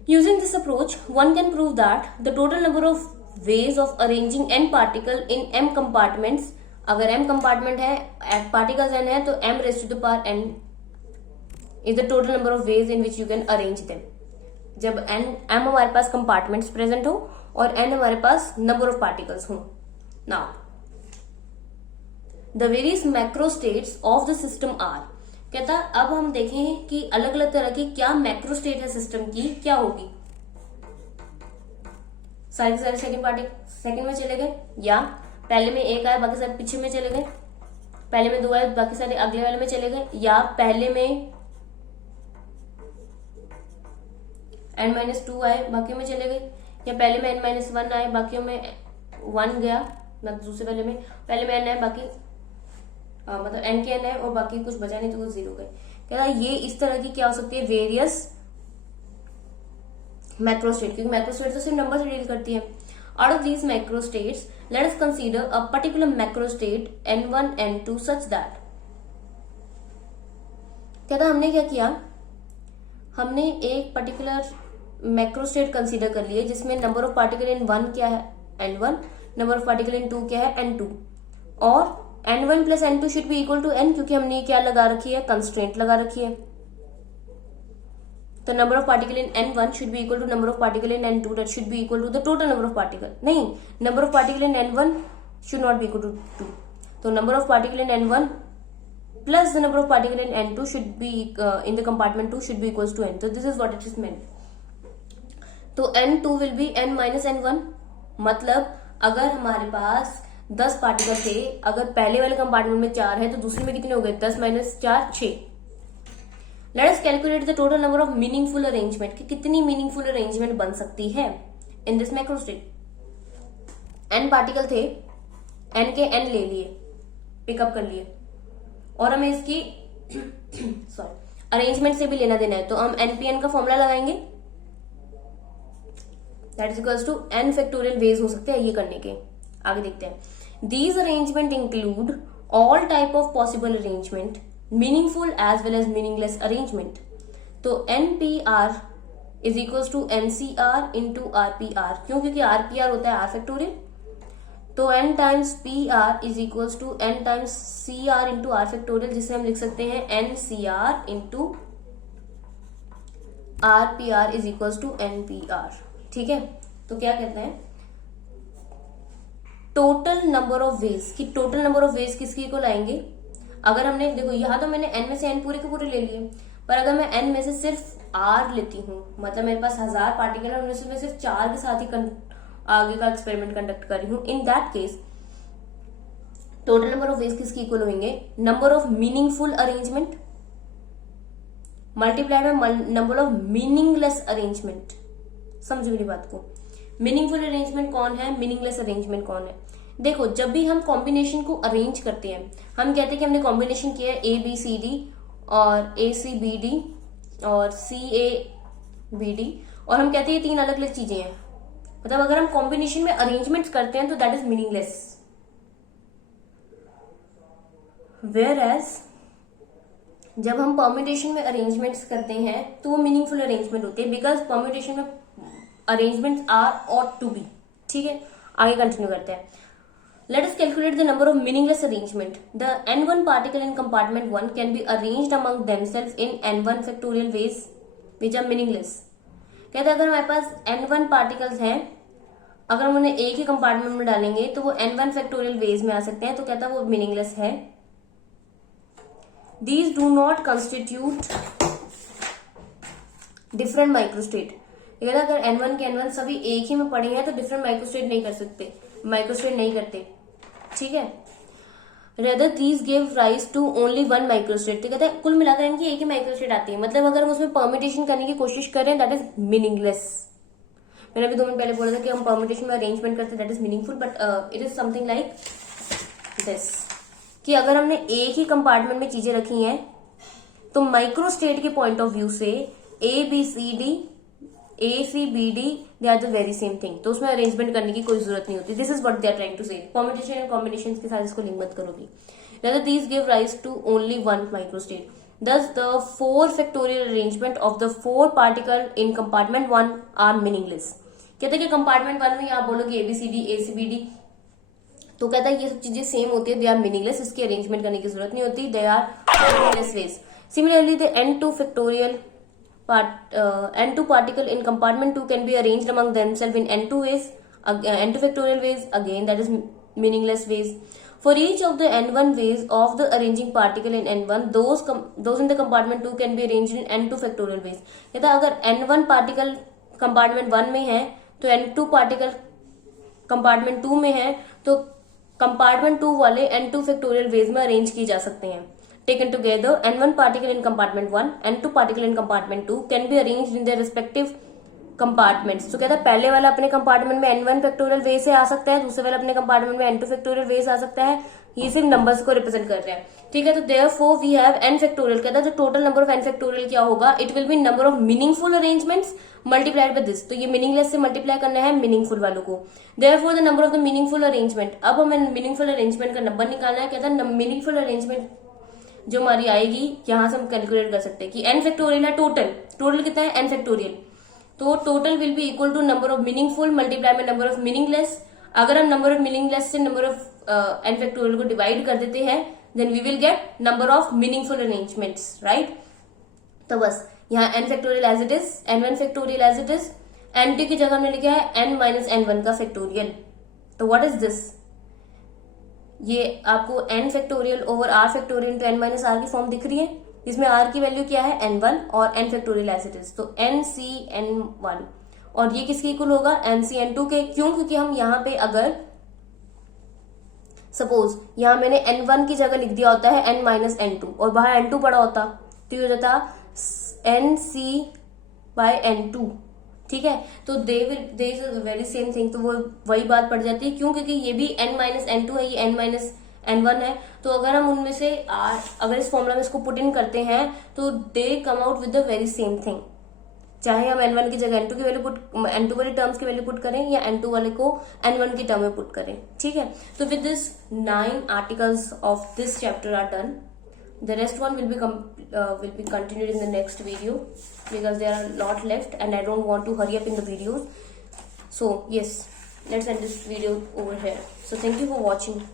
Using this approach one can prove that the total number of ways of arranging n particle in m compartments. अगर m कंपार्टमेंट है, पार्टिकल्स n है, तो m raised to the power n is the total number of ways in which you can arrange them. जब m हमारे पास compartments present हो और n हमारे पास नंबर ऑफ पार्टिकल्स हो। Now the various macro states of the system are. कहता अब हम देखें कि अलग अलग तरह की क्या मैक्रो स्टेट है सिस्टम की, क्या होगी। सारे के सारे सेकंड में चले गए, या पहले में एक आया बाकी सारे पीछे में चले गए, पहले में 2 आए बाकी सारे अगले वाले में चले गए, या पहले में n-2 आए बाकी में चले गए, या पहले में n-1 आए बाकियों में 1 गया, दूसरे वाले में पहले में n आए बाकी मतलब n के n है और बाकी कुछ बचा नहीं तो वो 0 गए। कहता ये इस तरह की क्या हो सकती है? वेरियस मैक्रोस्टेट, क्योंकि मैक्रोस्टेट तो सिर्फ नंबर से डील करती है। Out of these macrostates let us consider a particular macrostate n1 n2 such that. कहता हमने क्या किया, हमने एक पर्टिकुलर मैक्रोस्टेट कंसीडर कर लिए जिसमें नंबर ऑफ पार्टिकल इन 1 क्या है? n1, नंबर ऑफ पार्टिकल इन 2 क्या है? n2, और n1 plus n2 should be equal to n, क्योंकि हमने क्या लगा रखी है? कंस्ट्रेंट लगा रखी है। तो number of particle in n1 should be equal to number of particle in n2 that should be equal to the total number of particle. नहीं, number of particle in n1 should not be equal to 2। तो number of particle in n1 plus the number of particle in n2 should be in the compartment 2 should be equals to n. So this is what it is meant. तो n2 will be n minus n1। मतलब अगर हमारे पास 10 particle थे, अगर पहले वाले compartment में 4 है तो दूसरे में कितने हो गए? 10 minus 4 6। Let us calculate the total number of meaningful arrangement कि कितनी meaningful arrangement बन सकती है in this macrostate। n particle थे, n के n ले लिए, पिकअप कर लिए, और हमें इसकी अरेंजमेंट से भी लेना देना है, तो हम npn का फॉर्मूला लगाएंगे, that is equals to n factorial ways हो सकते हैं ये करने के। आगे देखते हैं। These arrangement include all type of possible arrangement, meaningful as well as meaningless arrangement. तो npr is equals to ncr into rpr। क्यों? क्योंकि rpr होता है r फैक्टोरियल, तो n times pr is equals to n times cr into r factorial, जिसे हम लिख सकते हैं ncr into rpr is equals to npr। ठीक है, तो क्या कहते हैं टोटल नंबर ऑफ वेज की, टोटल नंबर ऑफ वेज किसकी को लाएंगे? अगर हमने देखो यहां तो मैंने n में से n पूरे के पूरे ले लिए, पर अगर मैं n में से सिर्फ r लेती हूँ, मतलब मेरे पास 1000 पार्टिकल है, उनमें से मैं सिर्फ 4 के साथ ही आगे का एक्सपेरिमेंट कंडक्ट कर रही हूँ, in that case total number of veg किसके इक्वल होंगे, number of meaningful arrangement multiplied by number of meaningless arrangement. समझो मेरी बात को, मीनिंगफुल अरेंजमेंट कौन है, मीनिंगलेस अरेंजमेंट कौन है। देखो जब भी हम कॉम्बिनेशन को अरेंज करते हैं, हम कहते हैं कि हमने कॉम्बिनेशन किया है ABCD और ACBD और CABD, और हम कहते हैं ये तीन अलग अलग चीजें हैं। मतलब अगर हम कॉम्बिनेशन में अरेंजमेंट्स करते हैं तो that is meaningless. Whereas जब हम परम्यूटेशन में अरेंजमेंट्स करते हैं तो वो मीनिंगफुल अरेंजमेंट होते हैं, बिकॉज परम्यूटेशन में arrangements are ought to be. ठीक है, आगे कंटिन्यू करते हैं। Let us calculate the number of meaningless arrangement. The n1 particle in compartment 1 can be arranged among themselves in n1 factorial ways which are meaningless. कहते हैं अगर हमारे पास n1 particles हैं, अगर हम उन्हें एक ही कंपार्टमेंट में डालेंगे तो वो n1 फैक्टोरियल वेज में आ सकते हैं, तो कहता है वो मीनिंगलेस है। These do not constitute different microstate. कहता है अगर n1 के n1 सभी एक ही में पड़े हैं तो डिफरेंट माइक्रोस्टेट नहीं कर सकते, माइक्रोस्टेट नहीं करते। ठीक है, rather these give rise to only one microstate. तो कहते हैं कुल मिलाकर इनकी एक ही माइक्रोस्टेट आती है, मतलब अगर हम उसमें परम्यूटेशन करने की कोशिश करें दैट इज मीनिंगलेस। मैंने अभी 2 मिनट पहले बोला था कि हम परम्यूटेशन में अरेंजमेंट करते that is meaningful, but it is something like this कि अगर हमने एक ही कंपार्टमेंट में चीजें रखी हैं तो माइक्रोस्टेट के पॉइंट ऑफ व्यू से ABCD ACBD they are the very same thing, तो उसमें अरेंजमेंट करने की कोई जरूरत नहीं होती। This is what they are trying to say. Permutation and combination के साथ इसको लिंक मत करो भी। Rather these give rise to only one microstate. Thus the 4 factorial arrangement of the 4 particle in compartment 1 are meaningless. कहते हैं कि compartment 1 में आप बोलोगे ABCD ACBD, तो कहता है ये सब चीजें सेम होती है, दे आर मीनिंगलेस, इसकी अरेंजमेंट करने की जरूरत नहीं होती, they are meaningless ways. Similarly the n2 factorial n2 particle in compartment 2 can be arranged among themselves in n2 ways, n2 factorial ways, again that is meaningless ways. For each of the n1 ways of the arranging particle in n1, those in the compartment 2 can be arranged in n2 factorial ways. कहता अगर n1 particle compartment 1 में है तो n2 particle compartment 2 में है, तो compartment 2 वाले n2 factorial veg में अरेंज किए जा सकते हैं। Taken together, n1 particle in compartment 1 and 2 particle in compartment 2 can be arranged in their respective compartments. तो कहता है पहले वाला अपने कंपार्टमेंट में n1 फैक्टोरियल वे से आ सकता है, दूसरे वाला अपने कंपार्टमेंट में n2 फैक्टोरियल वे से आ सकता है। ये सिर्फ नंबर्स को रिप्रेजेंट कर रहे हैं। ठीक है, तो therefore we have n factorial. कहता है जो total number of n factorial क्या होगा, it will B number of meaningful arrangements multiplied by this. तो ये मीनिंगलेस से मल्टीप्लाई करना है मीनिंगफुल वालों को। therefore the number of the meaningful arrangement, अब हमें मीनिंगफुल अरेंजमेंट का नंबर निकालना है। कहता है मीनिंगफुल अरेंजमेंट जो हमारी आएगी यहां से हम कैलकुलेट कर सकते हैं कि n फैक्टोरियल है, टोटल कितना है n फैक्टोरियल, तो total will be equal to number of meaningful multiply by number of meaningless. अगर हम नंबर ऑफ मीनिंगलेस से नंबर ऑफ n फैक्टोरियल को डिवाइड कर देते हैं then we will get number of meaningful arrangements, right. तो बस यहाँ n factorial as it is, n1 factorial as it is, n2 की जगह हमने लिखा है n माइनस n1 का फैक्टोरियल। तो व्हाट इज दिस, ये आपको n factorial over r factorial into n minus r की फॉर्म दिख रही है, इसमें r की वैल्यू क्या है n1 और n factorial as it is, तो NCN1, और ये किसके इक्वल होगा NCN2 के। क्यों, क्योंकि हम यहाँ पे अगर सपोज यहाँ मैंने n1 की जगह लिख दिया होता है n माइनस n2 और बाहर n2 पड़ा होता तो ये हो जाता NC बाय n2। ठीक है, तो दे इज वेरी सेम थिंग, तो वो वही बात पड़ जाती है। क्यों, क्योंकि ये भी n माइनस n2 है, ये n माइनस n1 है। तो अगर हम उनमें से अगर इस फॉर्मूला में इसको पुट इन करते हैं तो they come out with the very same thing, चाहे हम n1 की जगह n2 की वैल्यू n2 वाले टर्म्स की वैल्यू पुट करें या n2 वाले को n1 की टर्म में पुट करें। ठीक है, तो with this 9 articles of this chapter are done. The rest one will be continued in the next video because there are a lot left and I don't want to hurry up in the videos. So yes, let's end this video over here. So thank you for watching.